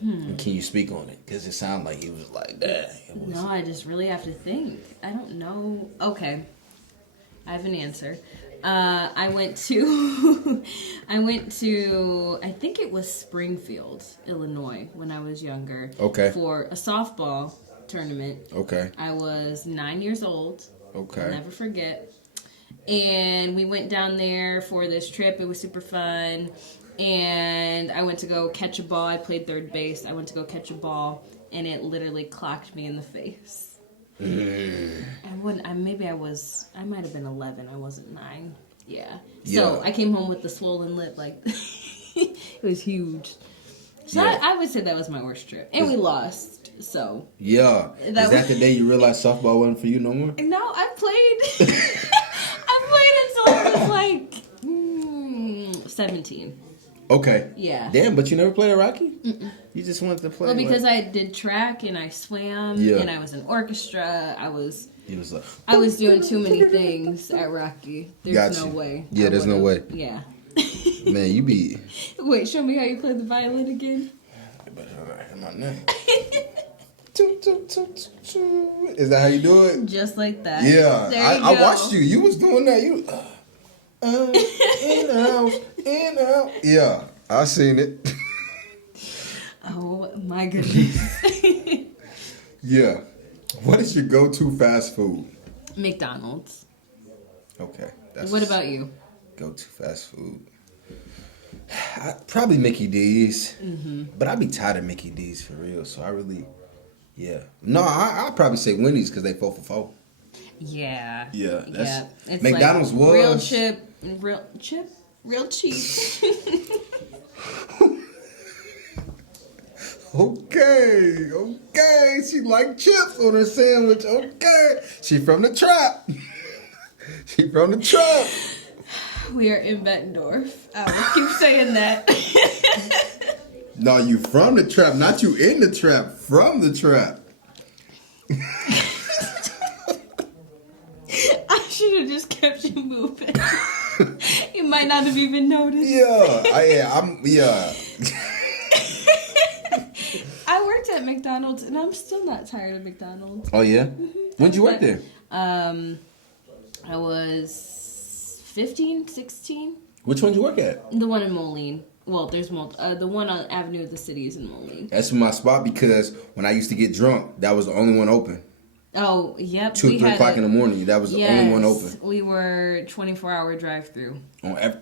And can you speak on it? Because it sounded like he was like that. No, I just really have to think. I don't know. Okay, I have an answer. I went to, I think it was Springfield, Illinois, when I was younger. Okay. For a softball tournament. Okay. I was 9 years old. Okay. I'll never forget. And we went down there for this trip. It was super fun. And I went to go catch a ball. I played third base. I went to go catch a ball, and it literally clocked me in the face. I might have been 11. I wasn't 9. Yeah. So I came home with the swollen lip, like it was huge. So I would say that was my worst trip, and we lost. So yeah, is that the day you realized softball wasn't for you no more? No, I played. I played until I was like 17. Okay. Yeah. Damn, but you never played at Rocky? Mm-mm. You just wanted to play. Well, because I did track and I swam and I was in orchestra. I was doing too many things at Rocky. There's no way. Yeah, there's no way. Yeah. Man, you be. Wait, show me how you play the violin again. Is that how you do it? Just like that. Yeah, I watched you. You was doing that. You. In out. Yeah, I seen it. Oh my goodness. Yeah. What is your go-to fast food? McDonald's. Okay. What about you? Go-to fast food. Probably Mickey D's. But I be tired of Mickey D's for real. So I really, yeah. No, I'll probably say Wendy's because they 4 for 4. Yeah. Yeah, that's It's McDonald's like was real cheap. Okay. She like chips on her sandwich. Okay. She from the trap. She from the trap. We are in Bettendorf. I will keep saying that. No, you from the trap, not you in the trap. From the trap. I should have just kept you moving. You might not have even noticed. Yeah. I worked at McDonald's and I'm still not tired of McDonald's. Oh yeah. When'd you work there? I was 15, 16. Which one did you work at? The one in Moline. Well, there's the one on Avenue of the City is in Moline. That's my spot because when I used to get drunk, that was the only one open. Oh, yep. 2 or 3 o'clock in the morning, that was the only one open. We were 24-hour drive-through.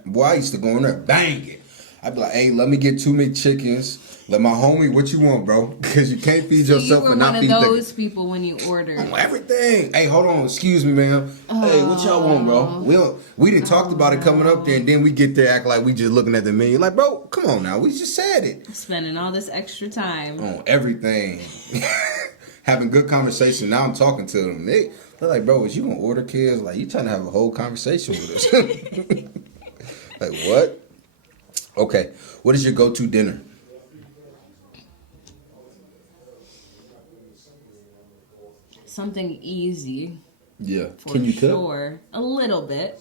Boy, I used to go in there, bang it. I'd be like, hey, let me get 2 McChickens. Let my homie, what you want, bro? Because you can't feed yourself and not feed You were one of those people when you ordered. Everything. Hey, hold on. Excuse me, ma'am. Hey, what y'all want, bro? We didn't talked about it coming up there, and then we get there act like we just looking at the menu. Like, bro, come on now. We just said it. Spending all this extra time. On everything. Having good conversation. Now I'm talking to them. They're like, bro, is you going to order kids? Like, you trying to have a whole conversation with us. Like, what? Okay. What is your go-to dinner? Something easy. Yeah. Can you cook? Sure. A little bit.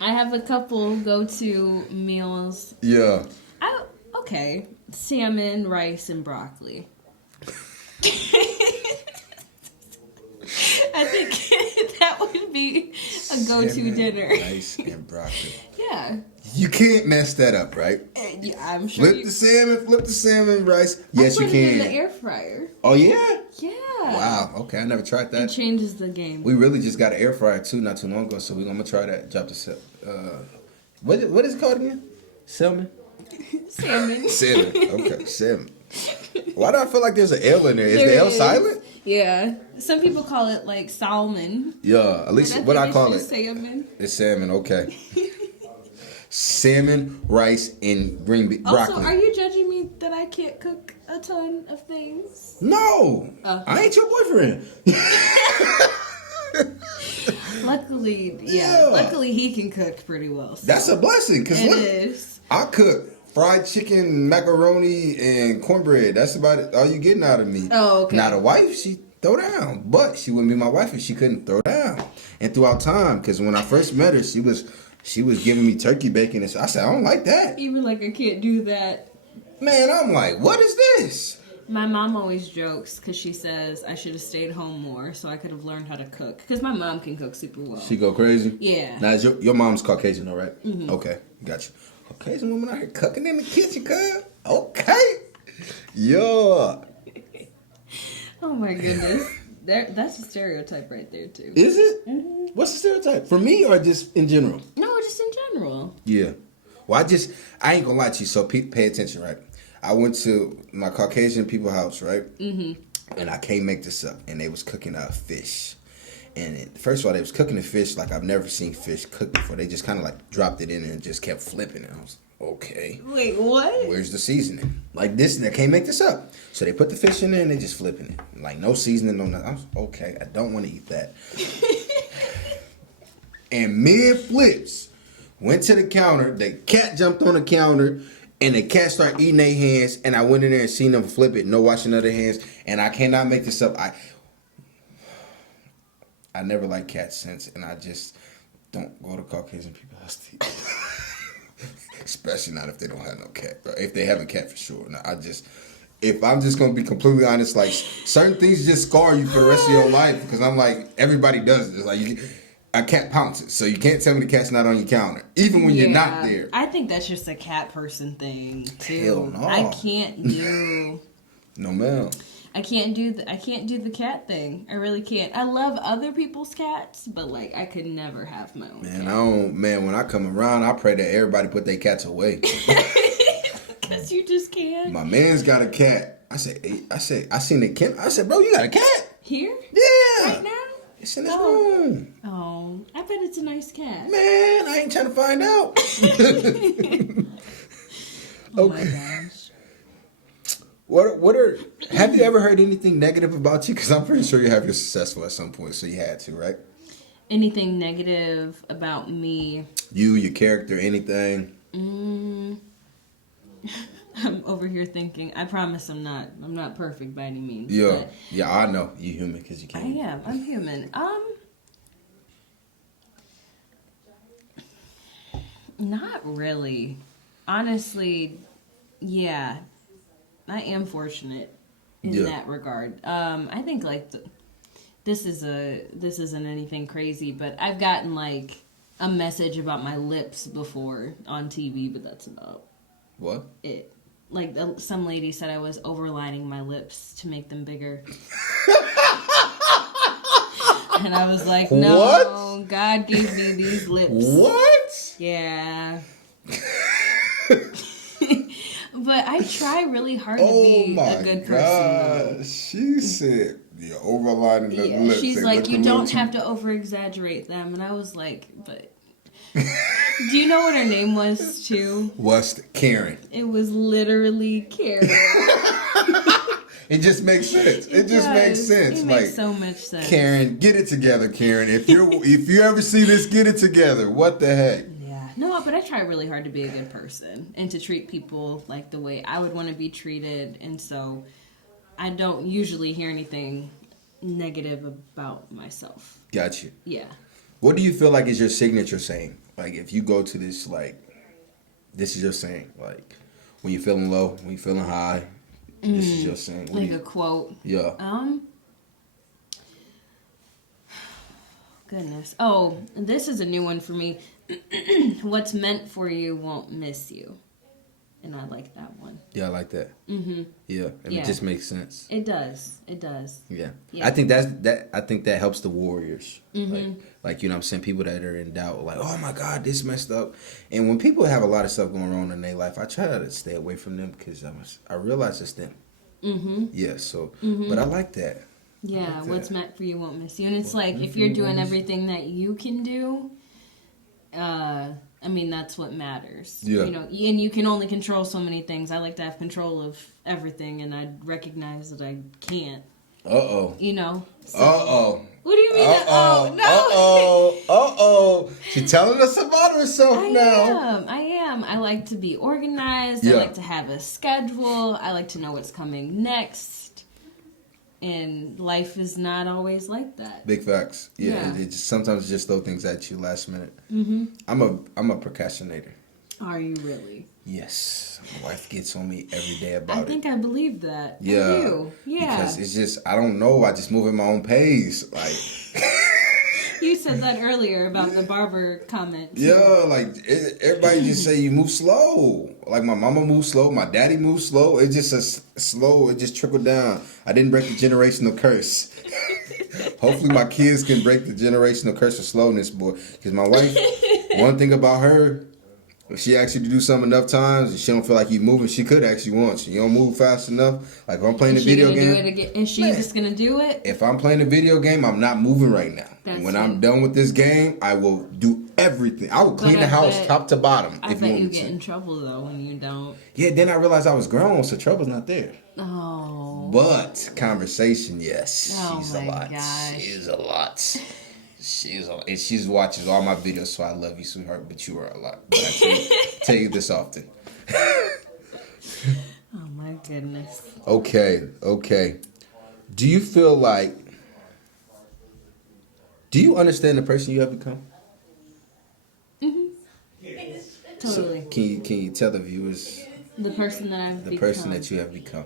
I have a couple go-to meals. Yeah. Okay. Salmon, rice, and broccoli. I think that would be a go-to dinner. Rice and broccoli. Yeah. You can't mess that up, right? Yeah, I'm sure. Flip the salmon, rice. Yes, you put can. it in the air fryer. Oh, yeah? Yeah. Wow. Okay, I never tried that. It changes the game. We really just got an air fryer too, not too long ago, so we're gonna try that. Drop the what is it called again? Salmon. Salmon. Salmon. Okay, salmon. Why do I feel like there's an L in there? Is the L silent? Yeah. Some people call it like salmon. Yeah. At least what I call it. Salmon. It's salmon. Okay. Salmon, rice, and green broccoli. Also, are you judging me that I can't cook a ton of things? No, I ain't your boyfriend. Luckily, luckily he can cook pretty well. So. That's a blessing, cause it look, is. I cook fried chicken, macaroni, and cornbread. That's about it. All you getting out of me. Oh, okay. Now the wife, she throw down, but she wouldn't be my wife if she couldn't throw down. And throughout time, cause when I first met her, she was giving me turkey bacon, and I said, I don't like that. You were like, I can't do that. Man, I'm like, what is this? My mom always jokes because she says I should have stayed home more so I could have learned how to cook. Because my mom can cook super well. She go crazy? Yeah. Now, your mom's Caucasian, though, right? Mm-hmm. Okay, gotcha. Caucasian woman out here cooking in the kitchen, cuz? Okay. Yeah. Oh, my goodness. That's a stereotype right there, too. Is it? Mm-hmm. What's the stereotype? For me or just in general? No, just in general. Yeah. Well, I ain't gonna lie to you, so pay attention, right? I went to my Caucasian people house, right? Mm-hmm. And I can't make this up. And they was cooking fish. And first of all, they was cooking the fish like I've never seen fish cooked before. They just kind of like dropped it in and just kept flipping it. I was okay. Wait, what? Where's the seasoning? Like this, I can't make this up. So they put the fish in there and they just flipping it. Like no seasoning, no nothing. I was okay. I don't want to eat that. And mid flips, went to the counter. The cat jumped on the counter. And the cat started eating their hands, and I went in there and seen them flip it, no washing of their hands. And I cannot make this up. I never liked cats since, and I just don't go to Caucasian people's house to eat. Especially not if they don't have no cat. Bro. If they have a cat, for sure. No, if I'm just gonna be completely honest, like certain things just scar you for the rest of your life. Because I'm like, everybody does this. Like a cat pounces, so you can't tell me the cat's not on your counter, even when you're not there. I think that's just a cat person thing too. Hell no. I can't do. No, ma'am. I can't do the cat thing. I really can't. I love other people's cats, but like I could never have my own Man, cat. I don't. Man, when I come around, I pray that everybody put their cats away. Because you just can't. My man's got a cat. I seen the cat. I said, bro, you got a cat? Here? Yeah. Right now? It's in his room. Oh, I bet it's a nice cat. Man, I ain't trying to find out. Oh my gosh. Have you ever heard anything negative about you? Because I'm pretty sure you have. You're successful at some point, so you had to, right? Anything negative about me? You, your character, anything? I'm over here thinking. I promise I'm not perfect by any means. Yeah, but yeah, I know you human because you I can't. am. I'm human. Not really. Honestly, yeah. I am fortunate in that regard. I think like this isn't anything crazy, but I've gotten like a message about my lips before on TV, but that's about What? it. Like some lady said I was overlining my lips to make them bigger. And I was like, no, What? God gave me these lips. What? Yeah. But I try really hard to be a good person. Though. She said, "You're overlining the Yeah, lips." she's like, you don't have to over exaggerate them, and I was like, but. Do you know what her name was too? What's Karen? It was literally Karen. It just makes sense. It just makes sense. It makes so much sense. Karen, get it together, Karen. If you ever see this, get it together. What the heck? Yeah. No, but I try really hard to be a good person and to treat people like the way I would want to be treated, and so I don't usually hear anything negative about myself. Got you. Yeah. What do you feel like is your signature saying? Like if you go to this, like, this is your saying. Like when you're feeling low, when you're feeling high, this is your saying. What Like a quote. Yeah. Goodness. Oh, this is a new one for me. What's meant for you won't miss you. And I like that one. Yeah, I like that. Mm-hmm. Yeah, and Yeah. it just makes sense. It does. It does. Yeah. Yeah. I think I think that helps the warriors. Mm-hmm. Like you know what I'm saying, people that are in doubt, like, oh my God, this messed up. And when people have a lot of stuff going on in their life, I try to stay away from them because I realize it's them. Mm-hmm. Yeah, so Mm-hmm. but I like that. Yeah, like that. What's meant for you won't miss you. And it's like if you're doing everything that you can do, I mean that's what matters. Yeah. You know, and you can only control so many things. I like to have control of everything, and I recognize that I can't. Uh-oh. You know. So, Uh-oh. What do you mean? Uh-oh. Oh no. Uh-oh. She's telling us about herself now. I am. I like to be organized. Yeah. I like to have a schedule. I like to know what's coming next. And life is not always like that. Big facts. Yeah, Yeah. It just sometimes just throw things at you last minute. Mm-hmm. I'm a procrastinator. Are you really? Yes. My wife gets on me every day about I it. think I believe that. Yeah. I do. Yeah. Because it's just, I don't know. I just move at my own pace. Like, You said that earlier about the barber comment. too. yeah, like, everybody just say you move slow. Like, my mama moves slow. My daddy moves slow. It's just slow. It just trickled down. I didn't break the generational curse. Hopefully my kids can break the generational curse of slowness, boy. Because my wife, one thing about her, if she asks you to do something enough times and she don't feel like you moving, she could ask you once. You don't move fast enough. Like if I'm playing a video game. Do it again? Is she just gonna do it? If I'm playing a video game, I'm not moving right now. That's When it. I'm done with this game, I will do everything. I will clean But the I house bet- top to bottom. I if bet you you want get to. in trouble though when you don't. Yeah, then I realized I was grown, so trouble's not there. Oh. But conversation, yes, Oh she's my a lot. gosh. She's a lot. And she watches all my videos, so I love you, sweetheart. But you are a lot. But I tell you this often. Oh my goodness. Okay. Do you feel like? Do you understand the person you have become? Totally. So, can you tell the viewers The person that I've the become. person that you have become?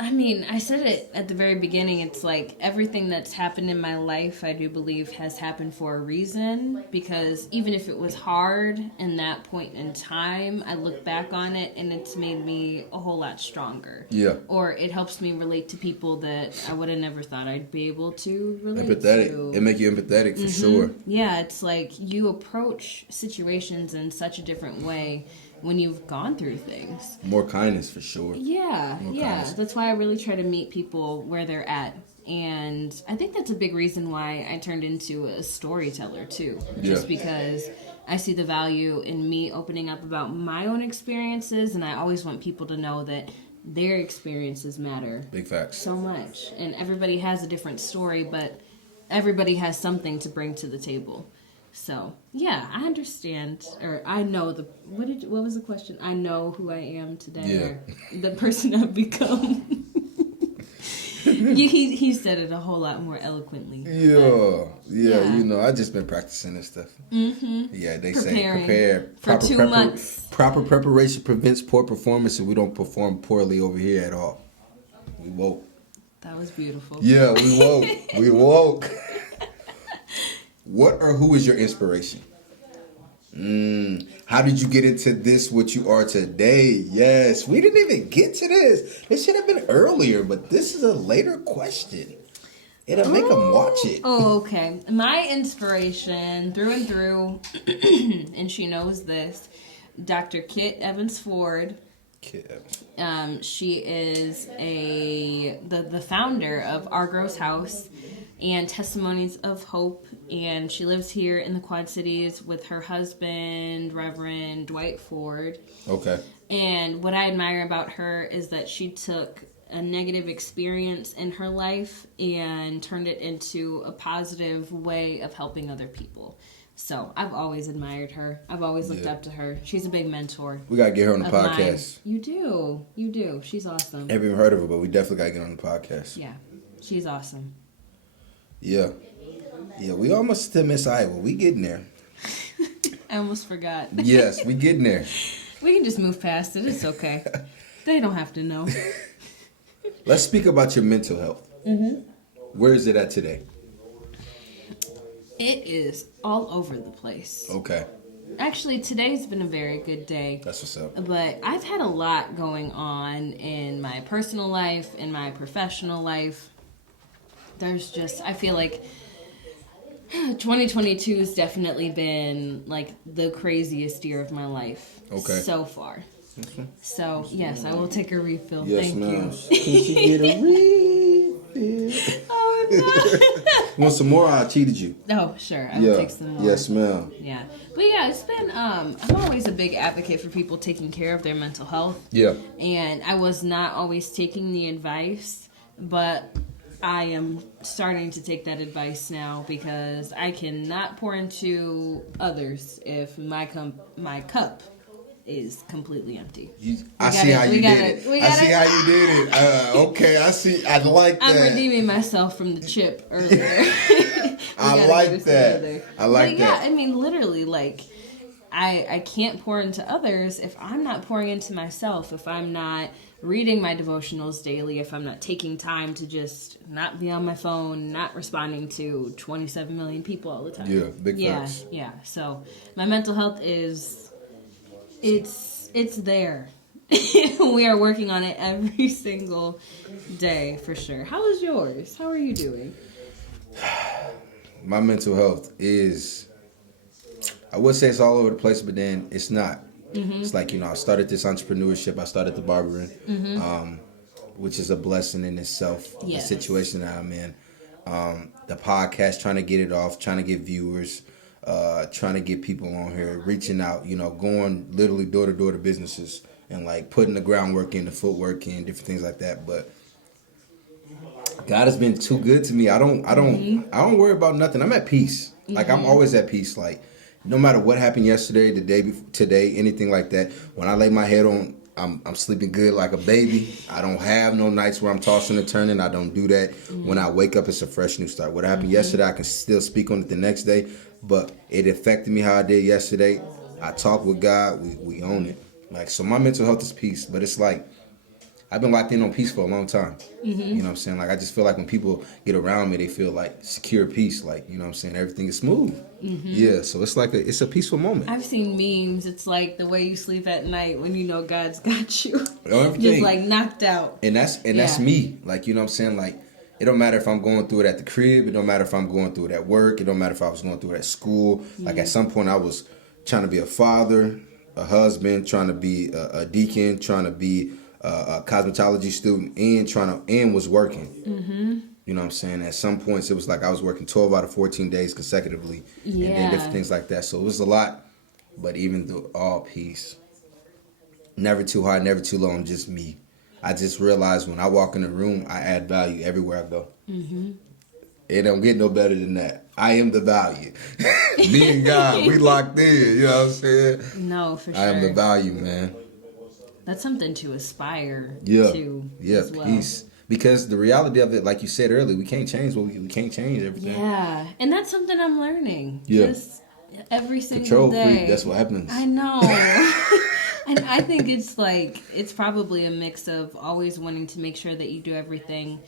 I mean, I said it at the very beginning. It's like everything that's happened in my life, I do believe has happened for a reason. Because even if it was hard in that point in time, I look back on it and it's made me a whole lot stronger. Yeah. Or it helps me relate to people that I would have never thought I'd be able to relate Empathetic. to. It make you empathetic for sure. Yeah, it's like you approach situations in such a different way when you've gone through things. More kindness for sure. Yeah, kindness. That's why I really try to meet people where they're at. And I think that's a big reason why I turned into a storyteller too. Just because I see the value in me opening up about my own experiences, and I always want people to know that their experiences matter. Big facts. So much. And everybody has a different story, but everybody has something to bring to the table. So, yeah, I understand, or I know what was the question? I know who I am today, or the person I've become. he said it a whole lot more eloquently. Yeah, you know, I just been practicing this stuff. Mm-hmm. Yeah, they say prepare. For 2 months. Proper preparation prevents poor performance, and we don't perform poorly over here at all. We woke. That was beautiful. Yeah, we woke. We woke. What or who is your inspiration? How did you get into this, what you are today? Yes, we didn't even get to this. This should have been earlier, but this is a later question. It'll make them watch it. Oh, okay. My inspiration, through and through, and she knows this, Dr. Kit Evans Ford. Kit Evans. She is the founder of Our Gross House and Testimonies of Hope, and she lives here in the Quad Cities with her husband, Reverend Dwight Ford. Okay. And what I admire about her is that she took a negative experience in her life and turned it into a positive way of helping other people. So I've always admired her. I've always looked up to her. She's a big mentor. We gotta get her on the podcast. Mine. You do. She's awesome. Haven't even heard of her, but we definitely gotta get on the podcast. Yeah, she's awesome. Yeah, we almost to Miss Iowa. We getting there. I almost forgot. Yes, we getting there. We can just move past it. It's okay. They don't have to know. Let's speak about your mental health. Mm-hmm. Where is it at today? It is all over the place. Okay. Actually, today's been a very good day. That's what's up. But I've had a lot going on in my personal life, in my professional life. There's just, I feel like 2022 has definitely been like the craziest year of my life. Okay. So far. So, yes, I will take a refill. Yes, Thank ma'am. you. Can she get a refill? Oh, no. Want some more? I cheated you. Oh, sure. I will take some more. Yes, ma'am. Yeah. But yeah, it's been, I'm always a big advocate for people taking care of their mental health. Yeah. And I was not always taking the advice, but I am starting to take that advice now because I cannot pour into others if my cup is completely empty. I see how you did it. Okay, I see. I like that. I'm redeeming myself from the chip earlier. I like that. I like that. Yeah, I mean, literally, like, I can't pour into others if I'm not pouring into myself, if I'm not reading my devotionals daily, if I'm not taking time to just not be on my phone, not responding to 27 million people all the time. Yeah, big facts. Yeah. So my mental health is, it's there. We are working on it every single day for sure. How is yours? How are you doing? My mental health is, I would say it's all over the place, but then it's not. Mm-hmm. It's like, I started this entrepreneurship. I started the barbering, which is a blessing in itself, yes. The situation that I'm in. The podcast, trying to get it off, trying to get viewers, trying to get people on here, reaching out, going literally door to door to businesses and like putting the groundwork in, the footwork in, different things like that. But God has been too good to me. I don't worry about nothing. I'm at peace. Like I'm always at peace. Like no matter what happened yesterday, the day before, today, anything like that, when I lay my head on, I'm sleeping good like a baby. I don't have no nights where I'm tossing and turning. I don't do that. When I wake up, it's a fresh new start. What happened yesterday, I can still speak on it the next day, but it affected me how I did yesterday. I talk with God. We own it. Like, so my mental health is peace, but it's like I've been locked in on peace for a long time. You know what I'm saying? Like, I just feel like when people get around me, they feel like secure peace. Like, you know what I'm saying? Everything is smooth. Yeah, so it's like it's a peaceful moment. I've seen memes. It's like the way you sleep at night when you know God's got you. Everything. Just like knocked out. And that's me. Like, you know what I'm saying? Like, it don't matter if I'm going through it at the crib. It don't matter if I'm going through it at work. It don't matter if I was going through it at school. Like, at some point I was trying to be a father, a husband, trying to be a deacon, trying to be a cosmetology student, and was working. You know what I'm saying? At some points, it was like I was working 12 out of 14 days consecutively, and then different things like that. So it was a lot, but even through all peace, never too high, never too low. I'm just me. I just realized when I walk in the room, I add value everywhere I go. It don't get no better than that. I am the value. Me and God, we locked in. You know what I'm saying? No, for sure. I am the value, man. That's something to aspire Yeah. to. Yeah, as well. peace. Because the reality of it, like you said earlier, we can't change what we can't change everything. Yeah, and that's something I'm learning. Yeah. Just every single Control day. freak, that's what happens. I know. And I think it's probably a mix of always wanting to make sure that you do everything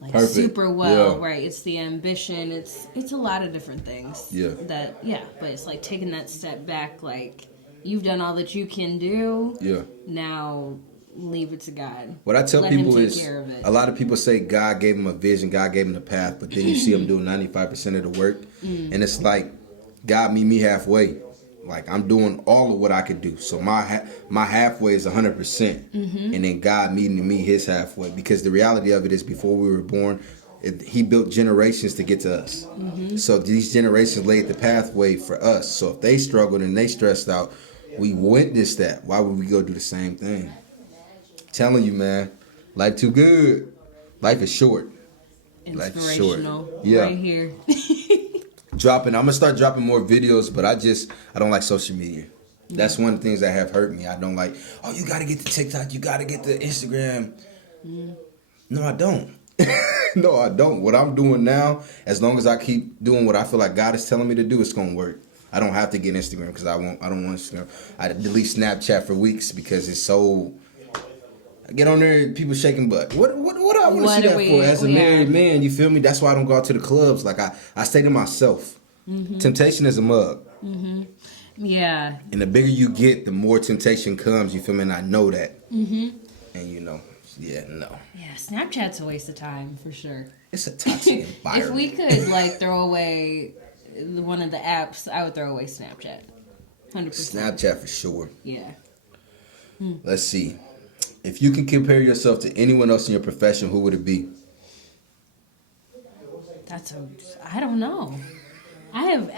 like Perfect. super well, Yeah. right? It's the ambition. It's a lot of different things. Yeah. But it's like taking that step back. Like you've done all that you can do. Yeah. Now leave it to God. What I tell Let him people take is, care of it. a lot of people say God gave them a vision, God gave them the path, but then you see them doing 95% of the work, and it's like God meet me halfway. Like, I'm doing all of what I could do, so my halfway is 100%, and then God meeting me his halfway. Because the reality of it is, before we were born, he built generations to get to us. So these generations laid the pathway for us. So if they struggled and they stressed out, we witnessed that. Why would we go do the same thing? Telling you, man, life too good. Life is short. Life is short. Inspirational. Yeah. Right here. I'm gonna start dropping more videos, but I don't like social media. That's one of the things that have hurt me. I don't like, oh, you gotta get the TikTok, you gotta get the Instagram. No, I don't. No, I don't. What I'm doing now, as long as I keep doing what I feel like God is telling me to do, it's gonna work. I don't have to get Instagram because I don't want Instagram. I delete Snapchat for weeks because it's so. I get on there, people shaking butt. What I want to see that for? As a married man, you feel me? That's why I don't go out to the clubs. Like I stay to myself. Temptation is a mug. Yeah. And the bigger you get, the more temptation comes. You feel me? And I know that. And you know, no. Yeah, Snapchat's a waste of time for sure. It's a toxic environment. If we could like throw away one of the apps, I would throw away Snapchat. 100%. Snapchat for sure. Yeah. Let's see. If you can compare yourself to anyone else in your profession, who would it be? I don't know. I have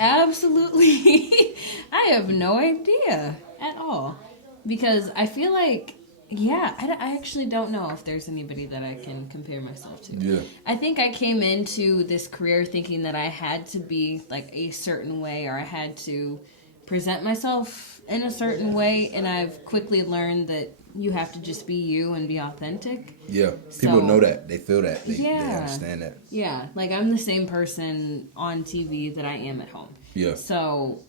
I have no idea at all. Because I feel like, I actually don't know if there's anybody that I can compare myself to. Yeah. I think I came into this career thinking that I had to be like a certain way, or I had to present myself in a certain way, and I've quickly learned that you have to just be you and be authentic. Yeah, people know that. They feel that. They understand that. Yeah, like I'm the same person on TV that I am at home. Yeah. So,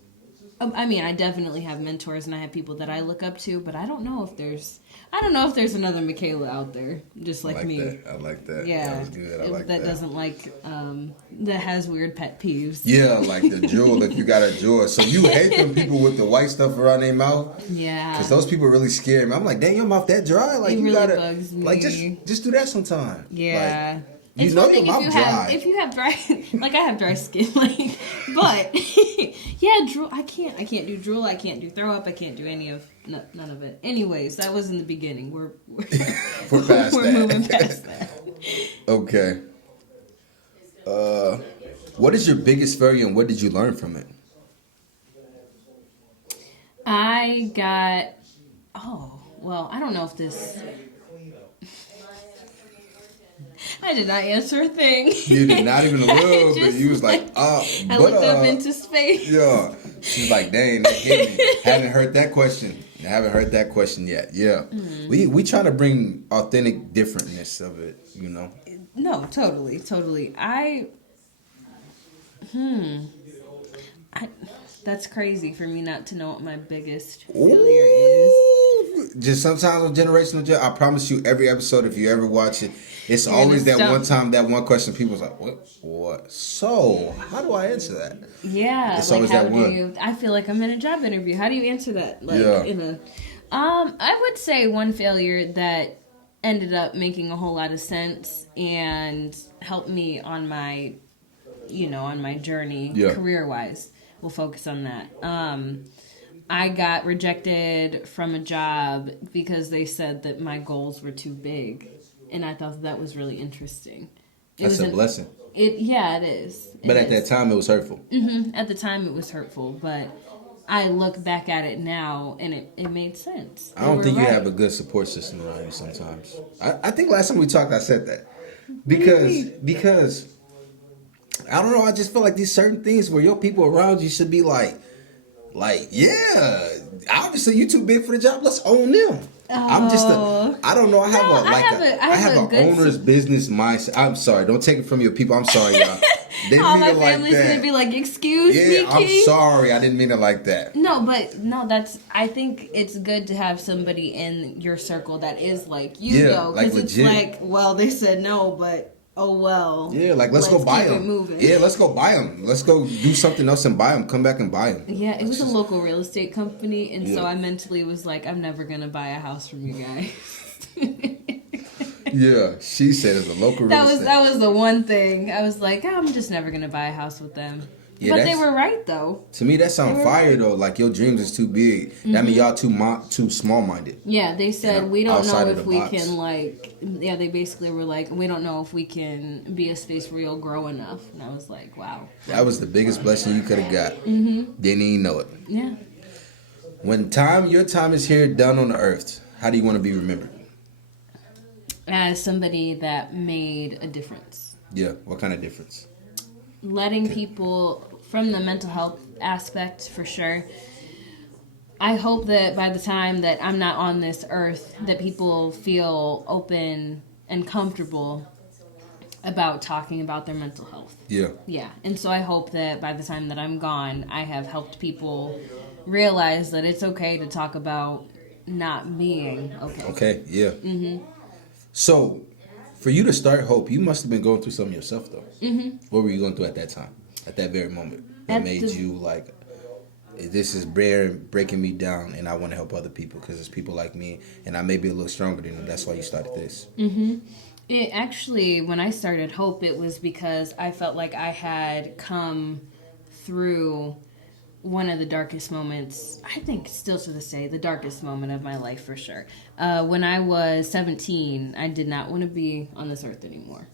I mean, I definitely have mentors and I have people that I look up to, but I don't know if there's another Mikayla out there just like me. I like that. Yeah, that was good. I like that. That doesn't like that has weird pet peeves. Yeah, like the jewel. If you got a jewel, so you hate them people with the white stuff around their mouth. Yeah, because those people really scare me. I'm like, dang, your mouth that dry. Like it you really gotta bugs me. like just do that sometime. Yeah. Like, you it's know one thing your mouth dry. if you have dry, like I have dry skin, like, but yeah, drool. I can't do drool. I can't do throw up. I can't do any of none of it. Anyways, that was in the beginning. We're past we're that. moving past that. Okay. What is your biggest failure and what did you learn from it? I don't know if this. I did not answer a thing. You did not even a little bit. You was like, I looked up into space. Yeah. She's like, dang, that hit me. Haven't heard that question. I haven't heard that question yet. Yeah. Mm-hmm. We try to bring authentic differentness of it, you know. No, totally. That's crazy for me not to know what my biggest failure is. just sometimes on generational gem, I promise you, every episode, if you ever watch it, it's You're always gonna that stump. one time, that one question. People's like, what? So, how do I answer that? Yeah, It's like always how that do one. you? I feel like I'm in a job interview. How do you answer that? Like Yeah. in a, I would say one failure that ended up making a whole lot of sense and helped me on my, on my journey Yeah. career wise. We'll focus on that. I got rejected from a job because they said that my goals were too big, and I thought that was really interesting. That's a blessing. It is. But It at that is. time, it was hurtful. At the time, it was hurtful, but I look back at it now, and it made sense. I don't They think were you right. have a good support system around you sometimes. I think last time we talked, I said that. Because I don't know, I just feel like these certain things where your people around you should be like, yeah, obviously you too big for the job. Let's own them. I'm just I don't know. I have No, I have a an good owner's business mindset. I'm sorry. Don't take it from your people. I'm sorry, y'all. Didn't All mean my it like family's that. gonna be like, "Excuse Yeah, me, I'm Keith?" sorry. I didn't mean it like that. No, but no, I think it's good to have somebody in your circle that is like you, Yeah, though, like because it's legit. like, well, they said no, but oh well. Yeah, like let's go buy keep it them. moving. Yeah, let's go buy them. Let's go do something else and buy them. Come back and buy them. Yeah, it was a local real estate company, and so Yeah. I mentally was like, I'm never gonna buy a house from you guys. Yeah, she said it's a local real estate. That was the one thing. I was like, I'm just never gonna buy a house with them. Yeah, but they that's- were right though. To me, that sounds They were fire right. though. Like your dreams is too big. That mean y'all too small minded. Yeah, they said Yeah, we don't outside know of if the we box. can they basically were like, we don't know if we can be a space where you'll grow enough. And I was like, wow. That was the biggest blessing you could have got. Didn't even know it. Yeah. When your time is here, done on the earth, how do you want to be remembered? As somebody that made a difference. Yeah, what kind of difference? Letting people, from the mental health aspect for sure, I hope that by the time that I'm not on this earth, that people feel open and comfortable about talking about their mental health. Yeah. Yeah, and so I hope that by the time that I'm gone, I have helped people realize that it's okay to talk about not being okay. Okay, yeah. So, for you to start Hope, you must have been going through something yourself, though. What were you going through at that time, at that very moment, that made you like, this is breaking me down, and I want to help other people because it's people like me, and I may be a little stronger than them. That's why you started this. It actually, when I started Hope, it was because I felt like I had come through one of the darkest moments, I think still to this day, the darkest moment of my life for sure. When I was 17, I did not want to be on this earth anymore.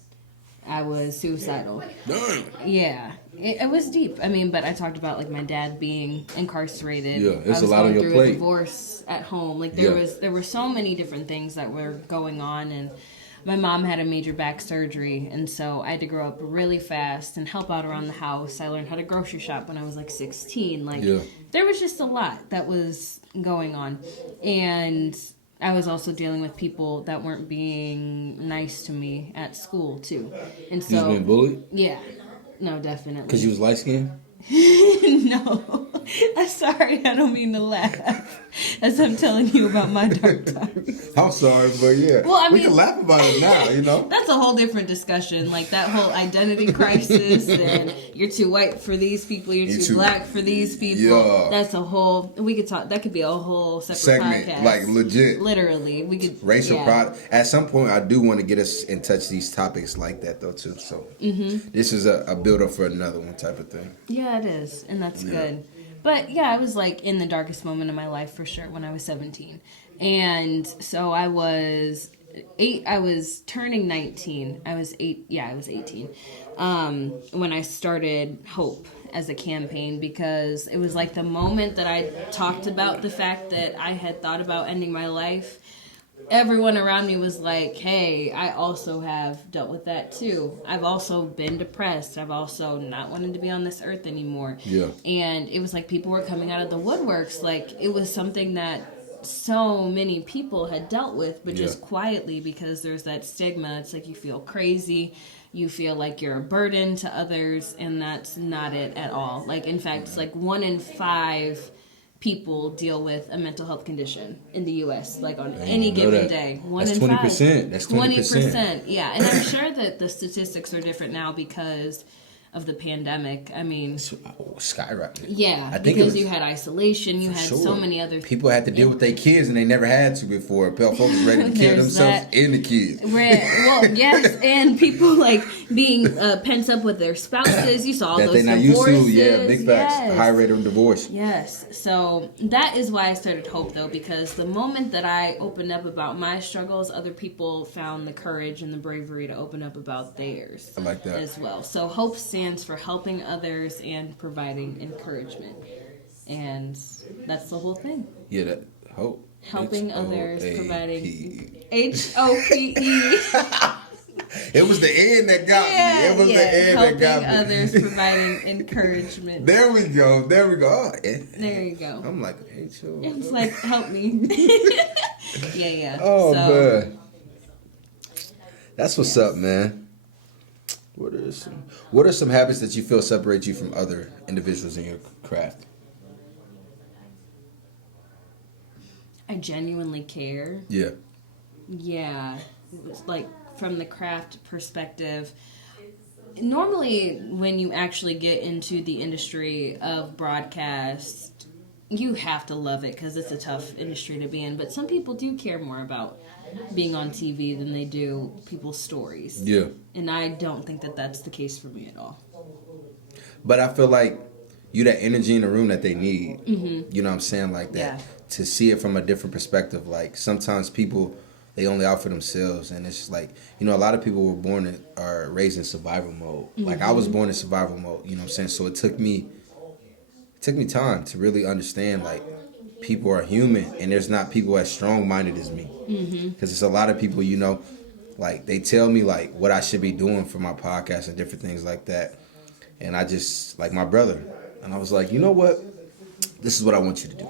I was suicidal. Damn. Yeah, it was deep. I mean, but I talked about like my dad being incarcerated. Yeah, there's I was a lot on going your through plate. a divorce at home. Like Yeah. there were so many different things that were going on, and my mom had a major back surgery, and so I had to grow up really fast and help out around the house. I learned how to grocery shop when I was like 16. Like Yeah. there was just a lot that was going on, and I was also dealing with people that weren't being nice to me at school too, and You was so being bullied yeah, no, definitely. because you was light skinned. No, I'm sorry. I don't mean to laugh as I'm telling you about my dark times. I'm sorry, but yeah. Well, I we mean- can laugh about it now, you know. That's a whole different discussion. Like that whole identity crisis, and you're too white for these people, you're too black for these people. Yeah. That's a whole. We could talk. That could be a whole separate Segment, podcast. like legit. Literally, we could. Racial yeah. pride. At some point, I do want to get us in touch these topics like that though too. So this is a build up for another one type of thing. Yeah, it is, and that's Yeah. good. But yeah, I was like in the darkest moment of my life for sure when I was 17, and so I was 8. I was turning 19. I was 8. Yeah, I was 18 when I started Hope as a campaign, because it was like the moment that I talked about the fact that I had thought about ending my life. Everyone around me was like, hey, I also have dealt with that too. I've also been depressed. I've also not wanted to be on this earth anymore. Yeah. And it was like people were coming out of the woodworks. Like it was something that so many people had dealt with, but just Yeah. quietly, because there's that stigma. It's like you feel crazy. You feel like you're a burden to others, and that's not it at all. Like, in fact, it's like 1 in 5 people deal with a mental health condition in the U.S. Like on any given day. That's 20%. That's 20%. Yeah, and I'm sure that the statistics are different now because of the pandemic. I mean, skyrocketed. Yeah, I think because you had isolation, you had sure. so many other people had to deal with their kids, and they never had to before. Folks was ready to kill themselves and the kids. Well, yes, and people like being pent up with their spouses. You saw all those divorces. Used to. Yeah, big facts. Yes. High rate of divorce. Yes, so that is why I started Hope, though, because the moment that I opened up about my struggles, other people found the courage and the bravery to open up about theirs. I like that as well. So Hope stands for helping others and providing encouragement, and that's the whole thing. Yeah, that Hope. Helping others, providing HOPE. It was the end that got me. It was the end that got me. Helping others, providing encouragement. There we go. There we go. Oh, there you go. I'm like, HOPE. It's like, help me. yeah. Oh, man. That's what's up, man. What are some habits that you feel separate you from other individuals in your craft? I genuinely care. Yeah. Yeah. Like from the craft perspective, normally when you actually get into the industry of broadcast, you have to love it because it's a tough industry to be in. But some people do care more about being on TV than they do people's stories. Yeah. And I don't think that that's the case for me at all. But I feel like you that energy in the room that they need. Mm-hmm. You know what I'm saying? Like that. Yeah. To see it from a different perspective. Like sometimes people, they only out for themselves. And it's just like, you know, a lot of people were raised in survival mode. Mm-hmm. Like I was born in survival mode. You know what I'm saying? So it took me time to really understand like people are human and there's not people as strong-minded as me. Because it's a lot of people, you know, like they tell me like what I should be doing for my podcast and different things like that. And I just, like my brother, and I was like, you know what? This is what I want you to do.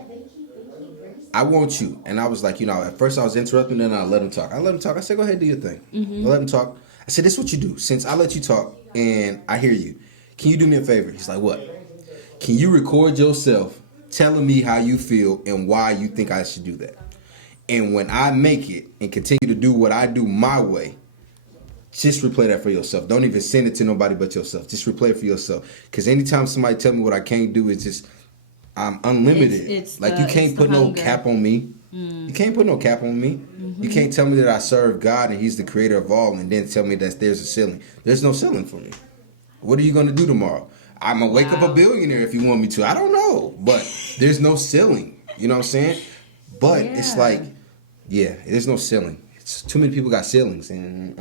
I want you. And I was like, you know, at first I was interrupting, then I let him talk. I said, go ahead, do your thing. I let him talk. I said, this is what you do. Since I let you talk and I hear you, can you do me a favor? He's like, what? Can you record yourself telling me how you feel and why you think I should do that? And when I make it and continue to do what I do my way, just replay that for yourself. Don't even send it to nobody but yourself. Just replay it for yourself. Because anytime somebody tell me what I can't do, it's just, I'm unlimited. You can't put no cap on me. You can't put no cap on me. You can't tell me that I serve God and He's the creator of all and then tell me that there's a ceiling. There's no ceiling for me. What are you going to do tomorrow? I'm going to wake up a billionaire if you want me to. I don't know. But there's no ceiling. You know what I'm saying? But it's like, there's no ceiling. It's too many people got ceilings. And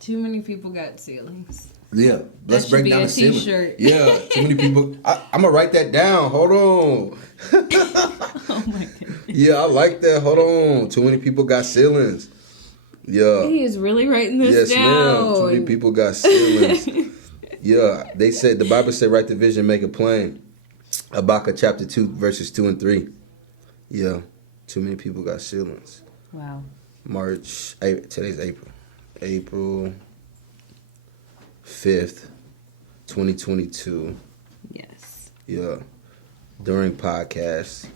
Too many people got ceilings. Yeah. Let's break down the ceiling. T-shirt. Yeah. Too many people. I'm going to write that down. Hold on. Oh, my goodness. Yeah, I like that. Hold on. Too many people got ceilings. Yeah. He is really writing this down. Yes, ma'am. Too many people got ceilings. Yeah, they said, the Bible said, write the vision, make it plain. Habakkuk chapter 2, verses 2 and 3. Yeah, too many people got ceilings. Wow. Today's April. April 5th, 2022. Yes. Yeah, during podcast.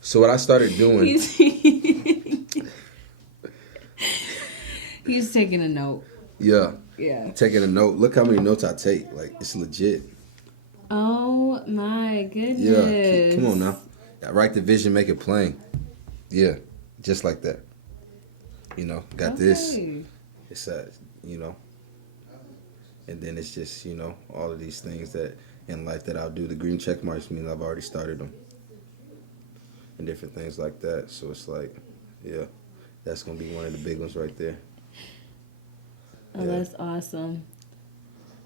So what I started doing... He's taking a note. Yeah. Yeah. Taking a note. Look how many notes I take. Like, it's legit. Oh, my goodness. Yeah. Come on now. Write the vision, make it plain. Yeah. Just like that. You know, got this. It's, you know. And then it's just, you know, all of these things that in life that I'll do. The green check marks means I've already started them. And different things like that. So it's like, yeah. That's going to be one of the big ones right there. Oh, yeah. That's awesome.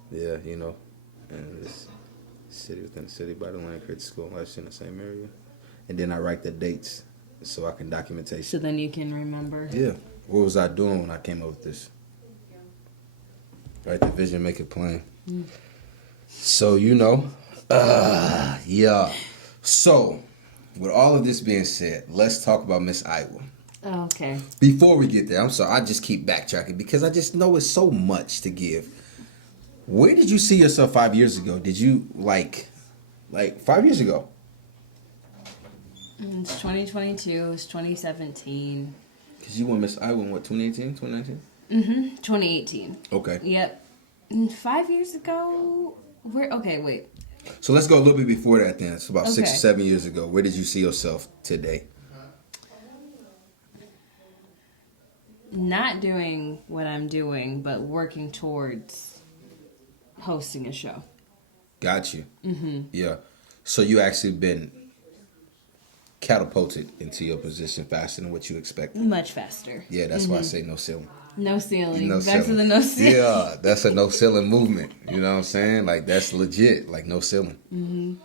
Yeah, you know, and this city within the city by the land, create school and life in the same area. And then I write the dates so I can documentation. So then you can remember. Yeah. What was I doing when I came up with this? Write the vision, make it plain. So, you know, yeah. So, with all of this being said, let's talk about Miss Iowa. Oh, okay. Before we get there, I'm sorry, I just keep backtracking because I just know it's so much to give. Where did you see yourself 5 years ago? Did you like 5 years ago? It's 2022. It's 2017. Because you won Miss Iowa in what, 2018, 2019? 2018. Okay. Yep. And 5 years ago. Okay, wait. So let's go a little bit before that then. It's about 6 Okay. or 7 years ago. Where did you see yourself today? Not doing what I'm doing, but working towards hosting a show. Got you. Yeah. So you actually been catapulted into your position faster than what you expected. Much faster. Yeah, that's why I say no ceiling. No ceiling. No Back to ceiling. the no ceiling. Yeah, that's a no ceiling movement. You know what I'm saying? Like, that's legit. Like, no ceiling.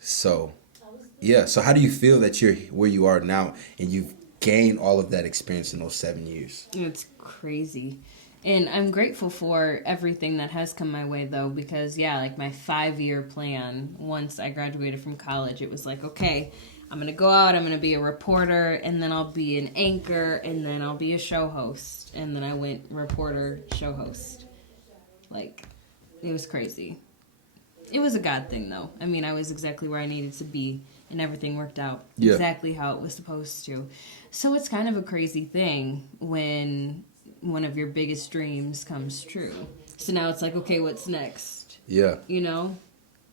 So, yeah. So how do you feel that you're where you are now and you've gained all of that experience in those 7 years? It's crazy. And I'm grateful for everything that has come my way, though, because, yeah, like my 5-year plan, once I graduated from college, it was like, okay, I'm going to go out, I'm going to be a reporter, and then I'll be an anchor, and then I'll be a show host. And then I went reporter, show host. Like, it was crazy. It was a God thing, though. I mean, I was exactly where I needed to be, and everything worked out exactly how it was supposed to. So it's kind of a crazy thing when one of your biggest dreams comes true. So now it's like, okay, what's next? Yeah. You know?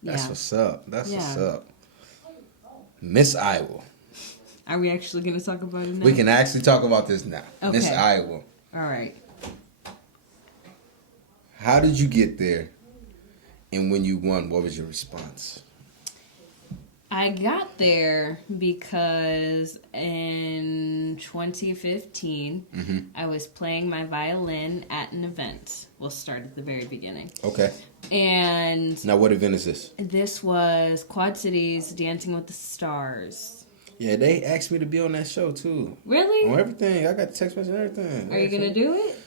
That's what's up. That's Yeah. what's up. Miss Iowa. Are we actually going to talk about it now? We can actually talk about this now. Okay. Miss Iowa. All right. How did you get there? And when you won, what was your response? I got there because in 2015, I was playing my violin at an event. We'll start at the very beginning. Okay. And Now, what event is this? this was Quad Cities Dancing with the Stars. Yeah, they asked me to be on that show, too. Really? On everything. I got the text message and everything. Are you going to do it?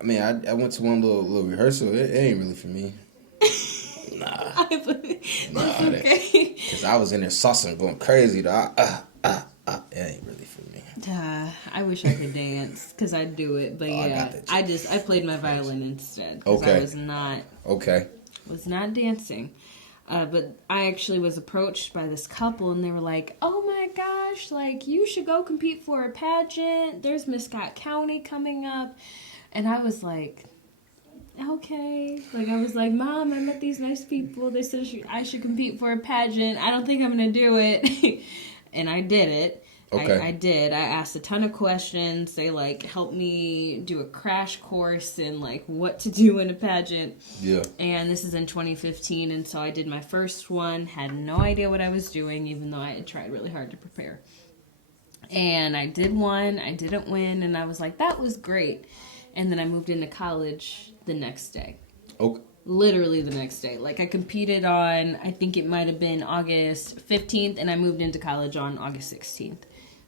I mean, I went to one little rehearsal. It ain't really for me. Nah. That's okay. Because I was in there saucing, going crazy. It ain't really for me. I wish I could dance because I'd do it, but yeah, I played my violin instead. 'Cause Okay. I was not dancing. But I actually was approached by this couple, and they were like, "Oh my gosh, like you should go compete for a pageant. There's Miss Scott County coming up," and I was like, okay. Like, I was like, Mom, I met these nice people. They said I should compete for a pageant. I don't think I'm going to do it. And I did it. Okay. I did. I asked a ton of questions. They, like, helped me do a crash course in, like, what to do in a pageant. Yeah. And this is in 2015. And so I did my first one. Had no idea what I was doing, even though I had tried really hard to prepare. And I did one. I didn't win. And I was like, that was great. And then I moved into college the next day. Okay. Literally the next day. Like, I competed on, I think it might have been August 15th, and I moved into college on August 16th.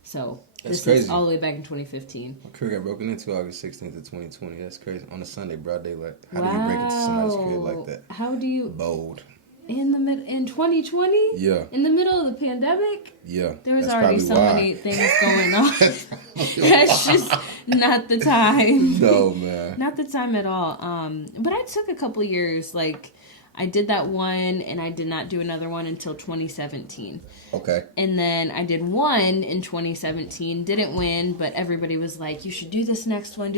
So, That's this crazy. is all the way back in 2015. My career got broken into August 16th of 2020. That's crazy. On a Sunday, broad daylight. How do you break into somebody's career like that? How do you... Bold. In 2020? Yeah. In the middle of the pandemic? Yeah. There was That's already probably so why. many things going on. That's just not the time. No, man. Not the time at all. But I took a couple years. Like, I did that one, and I did not do another one until 2017. Okay. And then I did one in 2017, didn't win, but everybody was like, you should do this next one,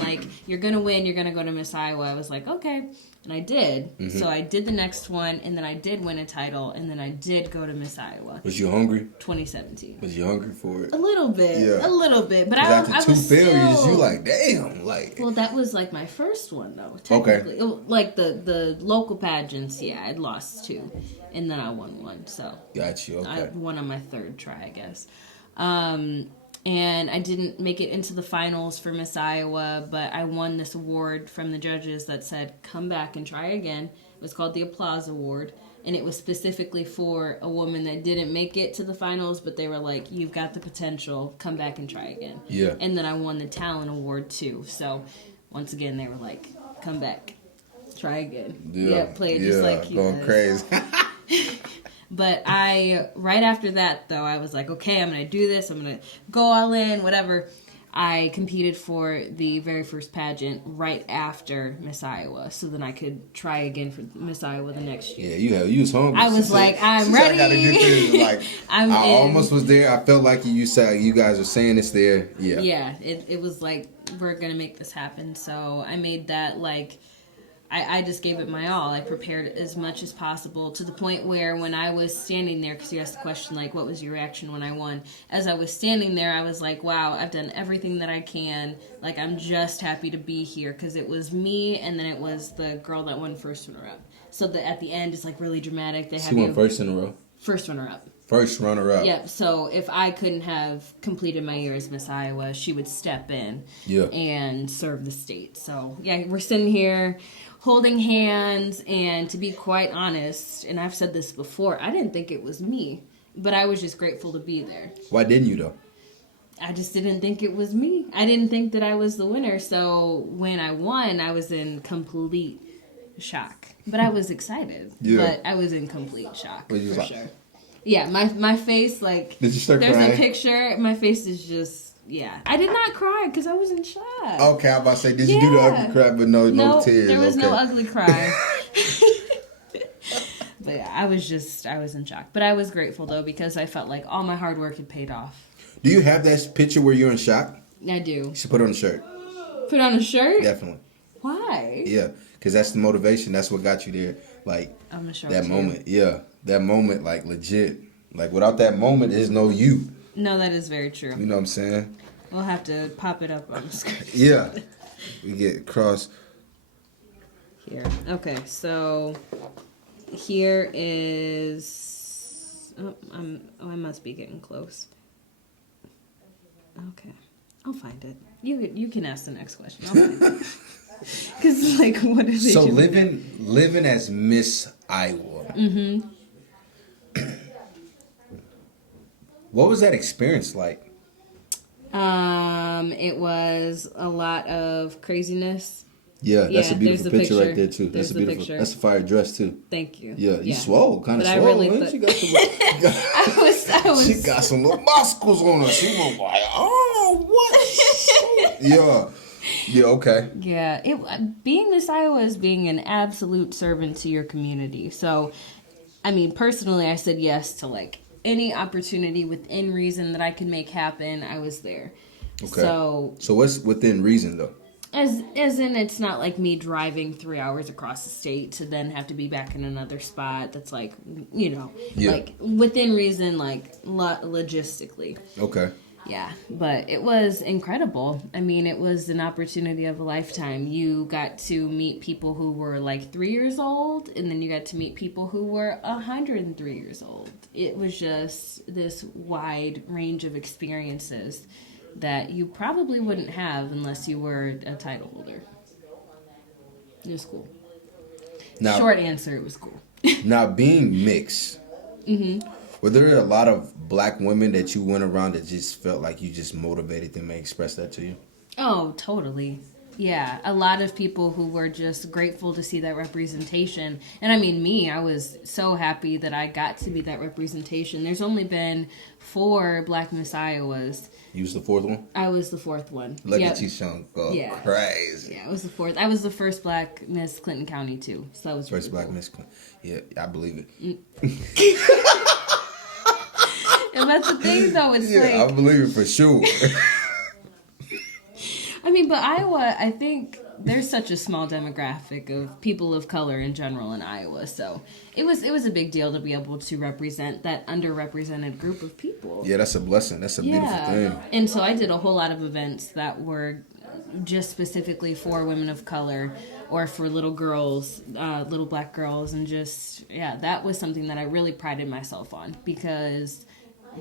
like, you're gonna win, you're gonna go to Miss Iowa. I was like, okay. And I did. Mm-hmm. So I did the next one, and then I did win a title, and then I did go to Miss Iowa. Was you hungry? 2017. Was you hungry for it? A little bit. Yeah. A little bit. But Because I after was two failures, still... you like, damn. Like, Well, that was like my first one, though, technically. Okay. Like the local pageants, yeah, I'd lost 2. And then I won 1, so... got you. Okay. I won on my 3rd try, I guess. And I didn't make it into the finals for Miss Iowa, but I won this award from the judges that said, come back and try again. It was called the Applause Award, and it was specifically for a woman that didn't make it to the finals, but they were like, you've got the potential, come back and try again. Yeah. And then I won the Talent Award, too. So, once again, they were like, come back, try again. Yeah. Play it just like he going does. crazy. But right after that, though, I was like, okay, I'm going to do this. I'm going to go all in, whatever. I competed for the very first pageant right after Miss Iowa, so then I could try again for Miss Iowa the next year. Yeah, you was hungry. I was like, I'm ready. I gotta get there. Like, I almost was there. I felt like you said you guys were saying it's there. Yeah. Yeah, it was like, we're gonna make this happen. So I made that like, I just gave it my all. I prepared as much as possible to the point where when I was standing there, because you asked the question, like, what was your reaction when I won? As I was standing there, I was like, wow, I've done everything that I can. Like, I'm just happy to be here, because it was me, and then it was the girl that won first runner-up. So at the end, it's, like, really dramatic. They She won first in a row? First runner-up. First runner-up. Yep. So if I couldn't have completed my year as Miss Iowa, she would step in and serve the state. So, yeah, we're sitting here holding hands, and to be quite honest, and I've said this before, I didn't think it was me, but I was just grateful to be there. Why didn't you, though? I just didn't think it was me. I didn't think that I was the winner, so when I won, I was in complete shock. But I was excited, but I was in complete shock, for sure. Yeah, my face, like, did you start there's crying? a picture, my face is just... Yeah, I did not cry because I was in shock. Okay, I was about to say, did you do the ugly cry? But no tears. There was no ugly cry. But yeah, I was in shock. But I was grateful though, because I felt like all my hard work had paid off. Do you have that picture where you're in shock? I do. You should put it on a shirt. Put on a shirt? Definitely. Why? Yeah, because that's the motivation. That's what got you there. Like, I'm gonna show that it moment. Yeah, that moment, like, legit. Like, without that moment, there's no you. No, that is very true. You know what I'm saying? We'll have to pop it up on the screen. Yeah. We get across. Here. Okay, so here is... I must be getting close. Okay. I'll find it. You can ask the next question. I'll find it. Because, like, what is it? So, living as Miss Iowa. Mm-hmm. What was that experience like? It was a lot of craziness. Yeah, that's a beautiful picture right there too. There's That's a beautiful. picture. That's a fire dress too. Thank you. Yeah, you swole, kind of swole. I really She got some. She got some little muscles on her. She was like, oh, what? Yeah. Okay. Yeah, being Miss Iowa is being an absolute servant to your community. So, I mean, personally, I said yes to like any opportunity within reason that I could make happen. I was there. Okay. So what's within reason though? As in, it's not like me driving 3 hours across the state to then have to be back in another spot. That's like, like within reason, like logistically. Okay. Yeah, but it was incredible. I mean, it was an opportunity of a lifetime. You got to meet people who were like 3 years old, and then you got to meet people who were 103 years old. It was just this wide range of experiences that you probably wouldn't have unless you were a title holder. It was cool. Now, short answer, it was cool. Now, being mixed, were there a lot of black women that you went around that just felt like you just motivated them and expressed that to you? Oh, totally. Yeah, a lot of people who were just grateful to see that representation. And I mean, me, I was so happy that I got to be that representation. There's only been 4 Black Miss Iowas. You was the 4th one? I was the 4th one. Look at you, Sean. Crazy. Yeah, I was the 4th. I was the first Black Miss Clinton County, too. So that was first really Black cool. Miss Clinton. Yeah, I believe it. And that's the thing, though. It's like... I believe it for sure. I mean, but Iowa, I think there's such a small demographic of people of color in general in Iowa. So it was a big deal to be able to represent that underrepresented group of people. Yeah, that's a blessing. That's a beautiful thing. And so I did a whole lot of events that were just specifically for women of color or for little girls, little black girls. And just, that was something that I really prided myself on because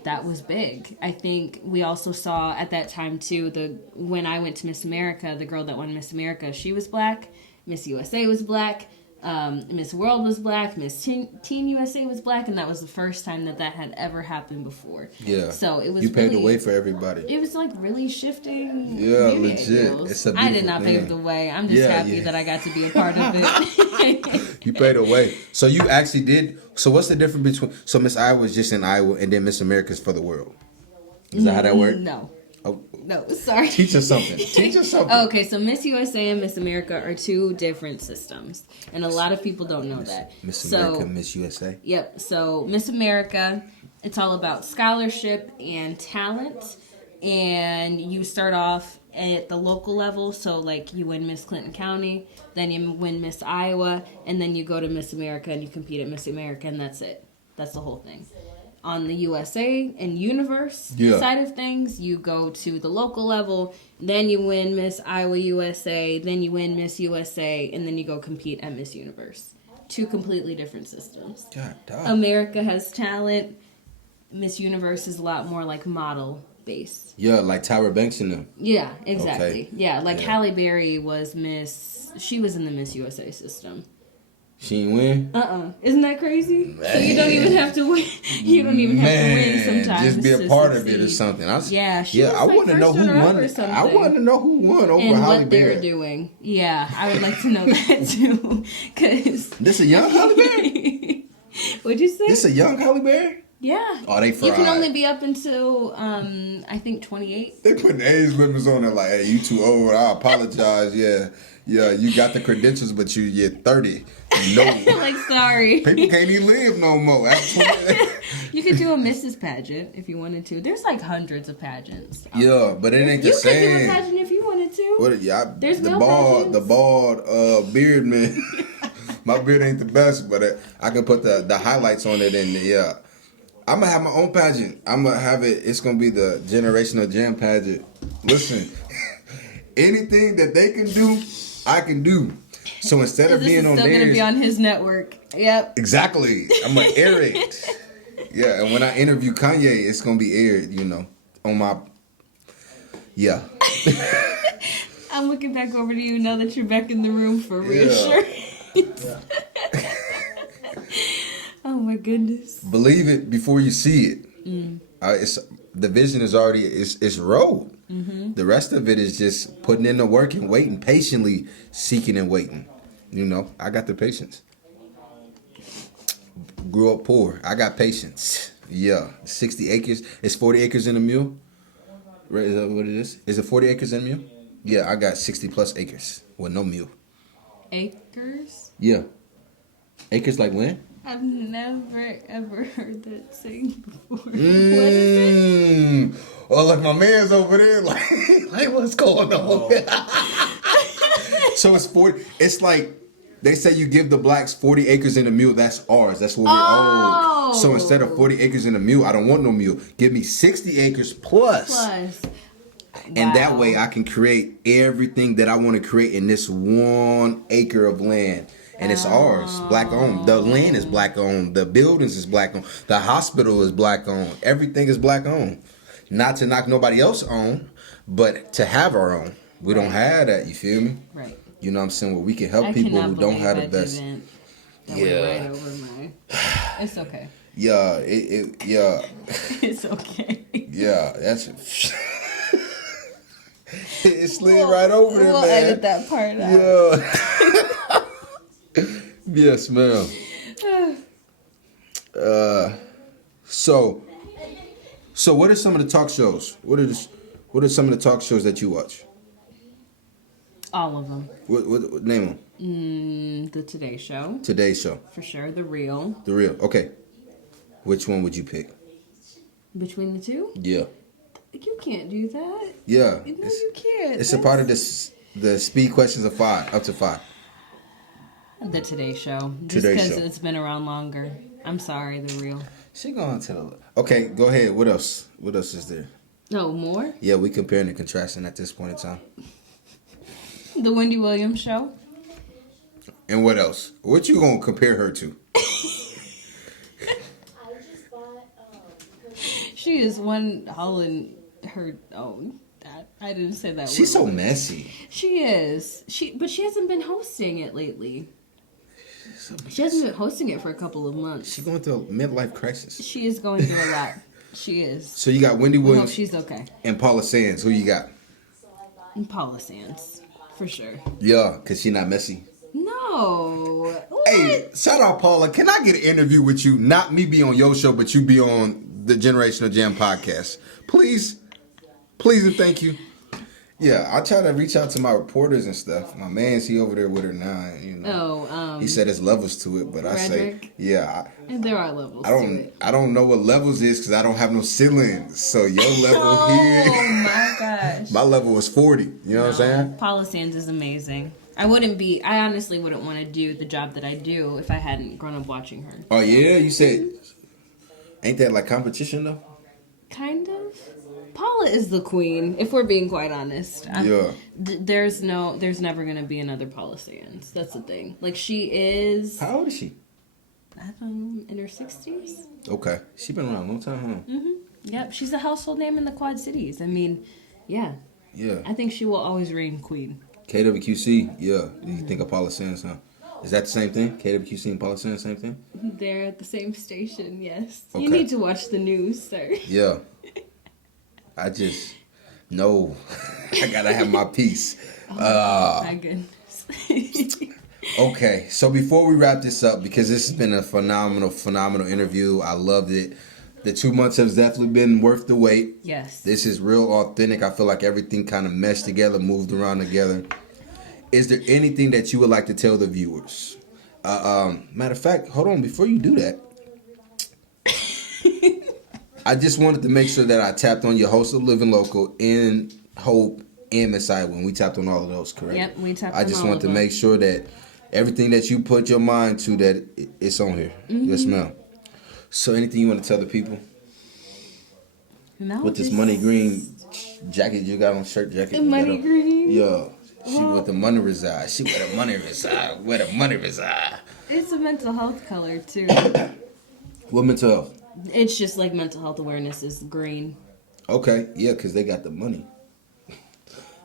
that was big. I think we also saw at that time too, when I went to Miss America, the girl that won Miss America, she was black. Miss USA was black. Miss World was black. Miss Teen USA was black, and that was the first time that had ever happened before. Yeah. So it was. You paved the way for everybody. It was like really shifting. Yeah, legit. It's a beautiful I did not pave the way. I'm just happy that I got to be a part of it. You paved the way. So you actually did. So what's the difference between? So Miss Iowa is just in Iowa, and then Miss America's for the world. Is that how that worked? No. Oh, No, sorry. Teach us something. Teach us something. Okay, so Miss USA and Miss America are two different systems, and a lot of people don't know that. Miss America, Miss USA. Yep. So Miss America, it's all about scholarship and talent, and you start off at the local level. So like you win Miss Clinton County, then you win Miss Iowa, and then you go to Miss America and you compete at Miss America, and that's it. That's the whole thing. On the USA and Universe side of things, you go to the local level, then you win Miss Iowa USA, then you win Miss USA, and then you go compete at Miss Universe. Two completely different systems. God, dog. America has talent. Miss Universe is a lot more like model based. Yeah, like Tyra Banks in them. Yeah, exactly. Okay. Yeah, like Halle Berry was she was in the Miss USA system. She ain't win? Isn't that crazy? Man. So you don't even have to win. You don't even have to win sometimes. Just be a part of it or something. She was I like want to know who won. I want to know who won over and Halle what Berry. they're doing. Yeah, I would like to know that too. Cause this a young Halle Berry? What'd you say? This a young Halle Berry? Yeah. Oh, they fried. You can only be up until I think 28. They putting age limits on it like, hey, you too old. I apologize. Yeah, you got the credentials, but you're 30. No. Like, sorry. People can't even live no more. You could do a Mrs. pageant if you wanted to. There's like hundreds of pageants. Yeah, but it ain't the same. You could do a pageant if you wanted to. What? There's the no bald, pageants. the bald beard man. My beard ain't the best, but I can put the highlights on it, and yeah. I'm gonna have my own pageant. I'm gonna have it. It's gonna be the Generational Jam pageant. Listen, anything that they can do, I can do. So instead of being on theirs, still gonna be on his network. Yep. Exactly. I'm gonna air it. Yeah, and when I interview Kanye, it's gonna be aired. On my. Yeah. I'm looking back over to you now that you're back in the room for reassurance. Yeah. Oh my goodness. Believe it before you see it. It's the vision is already it's rolled. Mm-hmm. The rest of it is just putting in the work and waiting patiently, seeking and waiting. I got the patience. Grew up poor. I got patience. Yeah, 60 acres. It's 40 acres in a mule. Right? Is that what it is? Is it 40 acres in a mule? Yeah, I got 60 plus acres with no mule. Acres? Yeah. Acres like when? I've never ever heard that saying before. What is it? Oh, like my man's over there, like what's going on? So it's 40. It's like they say you give the blacks 40 acres in a mule. That's ours. That's what we own. So instead of 40 acres in a mule, I don't want no mule. Give me 60 acres plus. And that way I can create everything that I want to create in this 1 acre of land. And it's ours, black owned. The land is black owned. The buildings is black owned. The hospital is black owned. Everything is black owned. Not to knock nobody else own, but to have our own. We don't have that, you feel me? Right. You know what I'm saying? Where we can help people who don't have the best. That went right over my. It's okay. Yeah, yeah. It's okay. Yeah, that's it slid right over there, man. We'll edit that part out. Yeah. Yes, ma'am. So what are some of the talk shows? What are some of the talk shows that you watch? All of them. What name them? The Today Show. Today Show. For sure. The Real. The Real. Okay. Which one would you pick? Between the two? Yeah. You can't do that. Yeah. No, you can't. It's a part of the speed questions of 5, up to 5. The Today Show. Just because it's been around longer. I'm sorry, The Real. She going to the... Okay, go ahead. What else? What else is there? No, more? Yeah, we comparing and contrasting at this point in time. The Wendy Williams Show. And what else? What you gonna compare her to? She is one all in her own. I didn't say that. She's so messy. She is. But she hasn't been hosting it lately. She hasn't been hosting it for a couple of months. She's going through a midlife crisis. She is going through a lot. She is. So you got Wendy Williams. No, she's okay. And Paula Sands. Who you got? And Paula Sands, for sure. Yeah, cause she not messy. No. What? Hey, shout out Paula. Can I get an interview with you? Not me be on your show, but you be on the Generational Jam podcast. Please. Please and thank you. Yeah, I try to reach out to my reporters and stuff. My man's he over there with her now, you know. He said there's levels to it, but Frederick? I say, yeah. And there are levels I to don't it. I don't know what levels is because I don't have no ceilings. So your level Oh here, my gosh. my level was 40. You know what I'm saying? Paula Sands is amazing. I honestly wouldn't want to do the job that I do if I hadn't grown up watching her. Oh yeah, you said, ain't that like competition though? Kind of. Paula is the queen, if we're being quite honest. Yeah. There's never gonna be another Paula Sands. That's the thing. Like, she is, How old is she? I don't know, in her 60s. Okay, she been around a long time, huh? Yep, she's a household name in the Quad Cities. I mean, yeah. Yeah. I think she will always reign queen. KWQC, yeah. You think of Paula Sands, huh? Is that the same thing? KWQC and Paula Sands, same thing? They're at the same station, yes. Okay. You need to watch the news, sir. Yeah. I just know I gotta have my peace. My goodness. Okay, so before we wrap this up, because this has been a phenomenal interview. I loved it. The 2 months has definitely been worth the wait. Yes. This is real authentic. I feel like everything kind of meshed together, moved around together. Is there anything that you would like to tell the viewers? Matter of fact, hold on, before you do that, I just wanted to make sure that I tapped on your host of Living Local, in Hope, and Messiah when we tapped on all of those, correct? Yep, we tapped on I just all want of to them. make sure that everything that you put your mind to, that it's on here. Yes, ma'am. So anything you want to tell the people? No, With this just- money green jacket you got on, shirt jacket. The you money got on. green? Yeah. She with the money reside. She where the money reside. Where the money reside. It's a mental health color, too. What mental health? It's just like mental health awareness is green. Okay, yeah, because they got the money.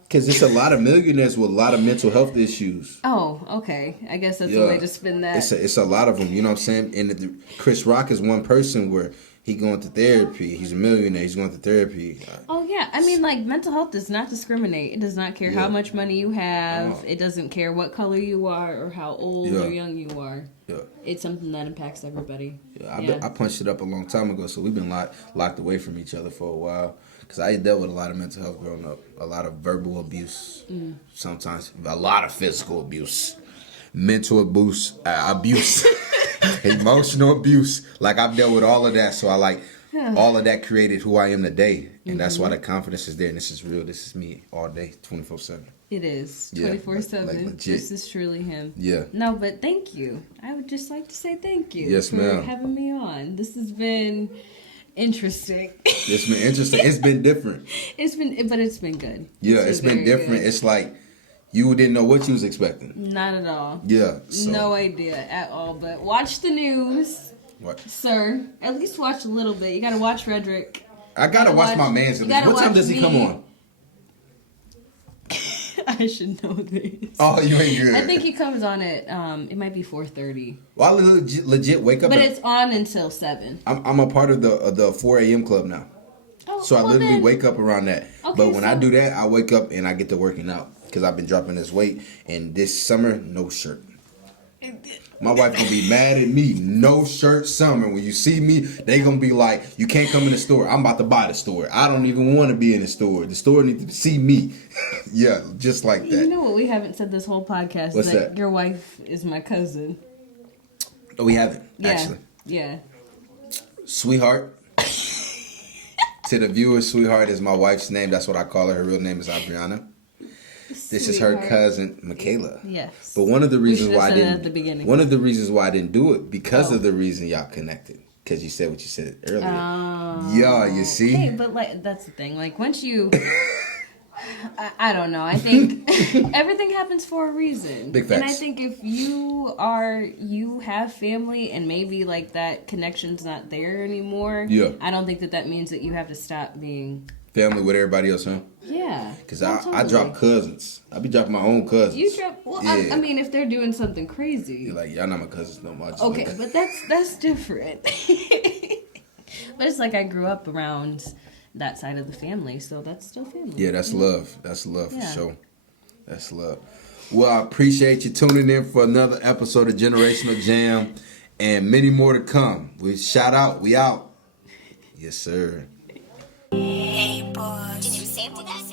Because it's a lot of millionaires with a lot of mental health issues. Oh, okay. I guess that's the way to spin that. It's a lot of them, you know what I'm saying? And Chris Rock is one person where he going to therapy. He's a millionaire. He's going to therapy. Oh, yeah. I mean, like, mental health does not discriminate. It does not care how Yeah. much money you have. It doesn't care what color you are or how old Yeah. or young you are. Yeah. It's something that impacts everybody. Yeah, I punched it up a long time ago, so we've been locked away from each other for a while. Because I dealt with a lot of mental health growing up. A lot of verbal abuse. Sometimes a lot of physical abuse. Mental abuse. Emotional abuse. Like, I've dealt with all of that, so I like all of that created who I am today. And that's why the confidence is there. And this is real. This is me all day, 24/7. It is. Yeah, 24/7. like legit. This is truly him. Yeah. No, but thank you. I would just like to say thank you Yes, for ma'am. having me on. This has been interesting. It's been interesting. It's been different. It's been good. Yeah, it's been very different. good. It's like you didn't know what you was expecting. Not at all. Yeah. So, No idea at all. But watch the news, What? sir. At least watch a little bit. You gotta watch Frederick. I gotta watch my man's. you What gotta time watch does he come me. on? I should know this. Oh, you ain't good. I think he comes on at it might be 4:30. Well, I legit wake up. But it's on until 7. I'm a part of the 4 a.m. club now. Oh, So I well literally then- wake up around that. Okay, But when I so- do that, I wake up and I get to working out because I've been dropping this weight. And this summer, no shirt. My wife gonna be mad at me. No shirt summer. When you see me, they gonna be like, "You can't come in the store. I'm about to buy the store. I don't even want to be in the store. The store needs to see me." Yeah, just like You that. know what we haven't said this whole podcast? What's is that? Your wife is my cousin. Oh, we haven't Yeah. actually. Yeah. Sweetheart. To the viewers, Sweetheart is my wife's name. That's what I call her. Her real name is Adriana. This is her Sweetheart. cousin, Mikayla. Yes. But one of the reasons should why I have said that didn't at the beginning. One of the reasons why I didn't do it because Oh. of the reason y'all connected. Because you said what you said earlier. Yeah, you see. Hey, but like that's the thing. Like once you, I don't know. I think everything happens for a reason. Big And I facts. think if you have family and maybe like that connection's not there anymore. Yeah. I don't think that means that you have to stop being. Family with everybody else, huh? Yeah. Because No, I totally. drop cousins. I be dropping my own cousins. You drop. Well, Yeah. I mean, if they're doing something crazy. You're like, y'all not my cousins no more. I just Okay, like- but that's different. But it's like I grew up around that side of the family, so that's still family. Yeah, that's love. That's love for Yeah. sure. That's love. Well, I appreciate you tuning in for another episode of Generational Jam and many more to come. We shout out. We out. Yes, sir. Hey, boss. Can you say safety desk?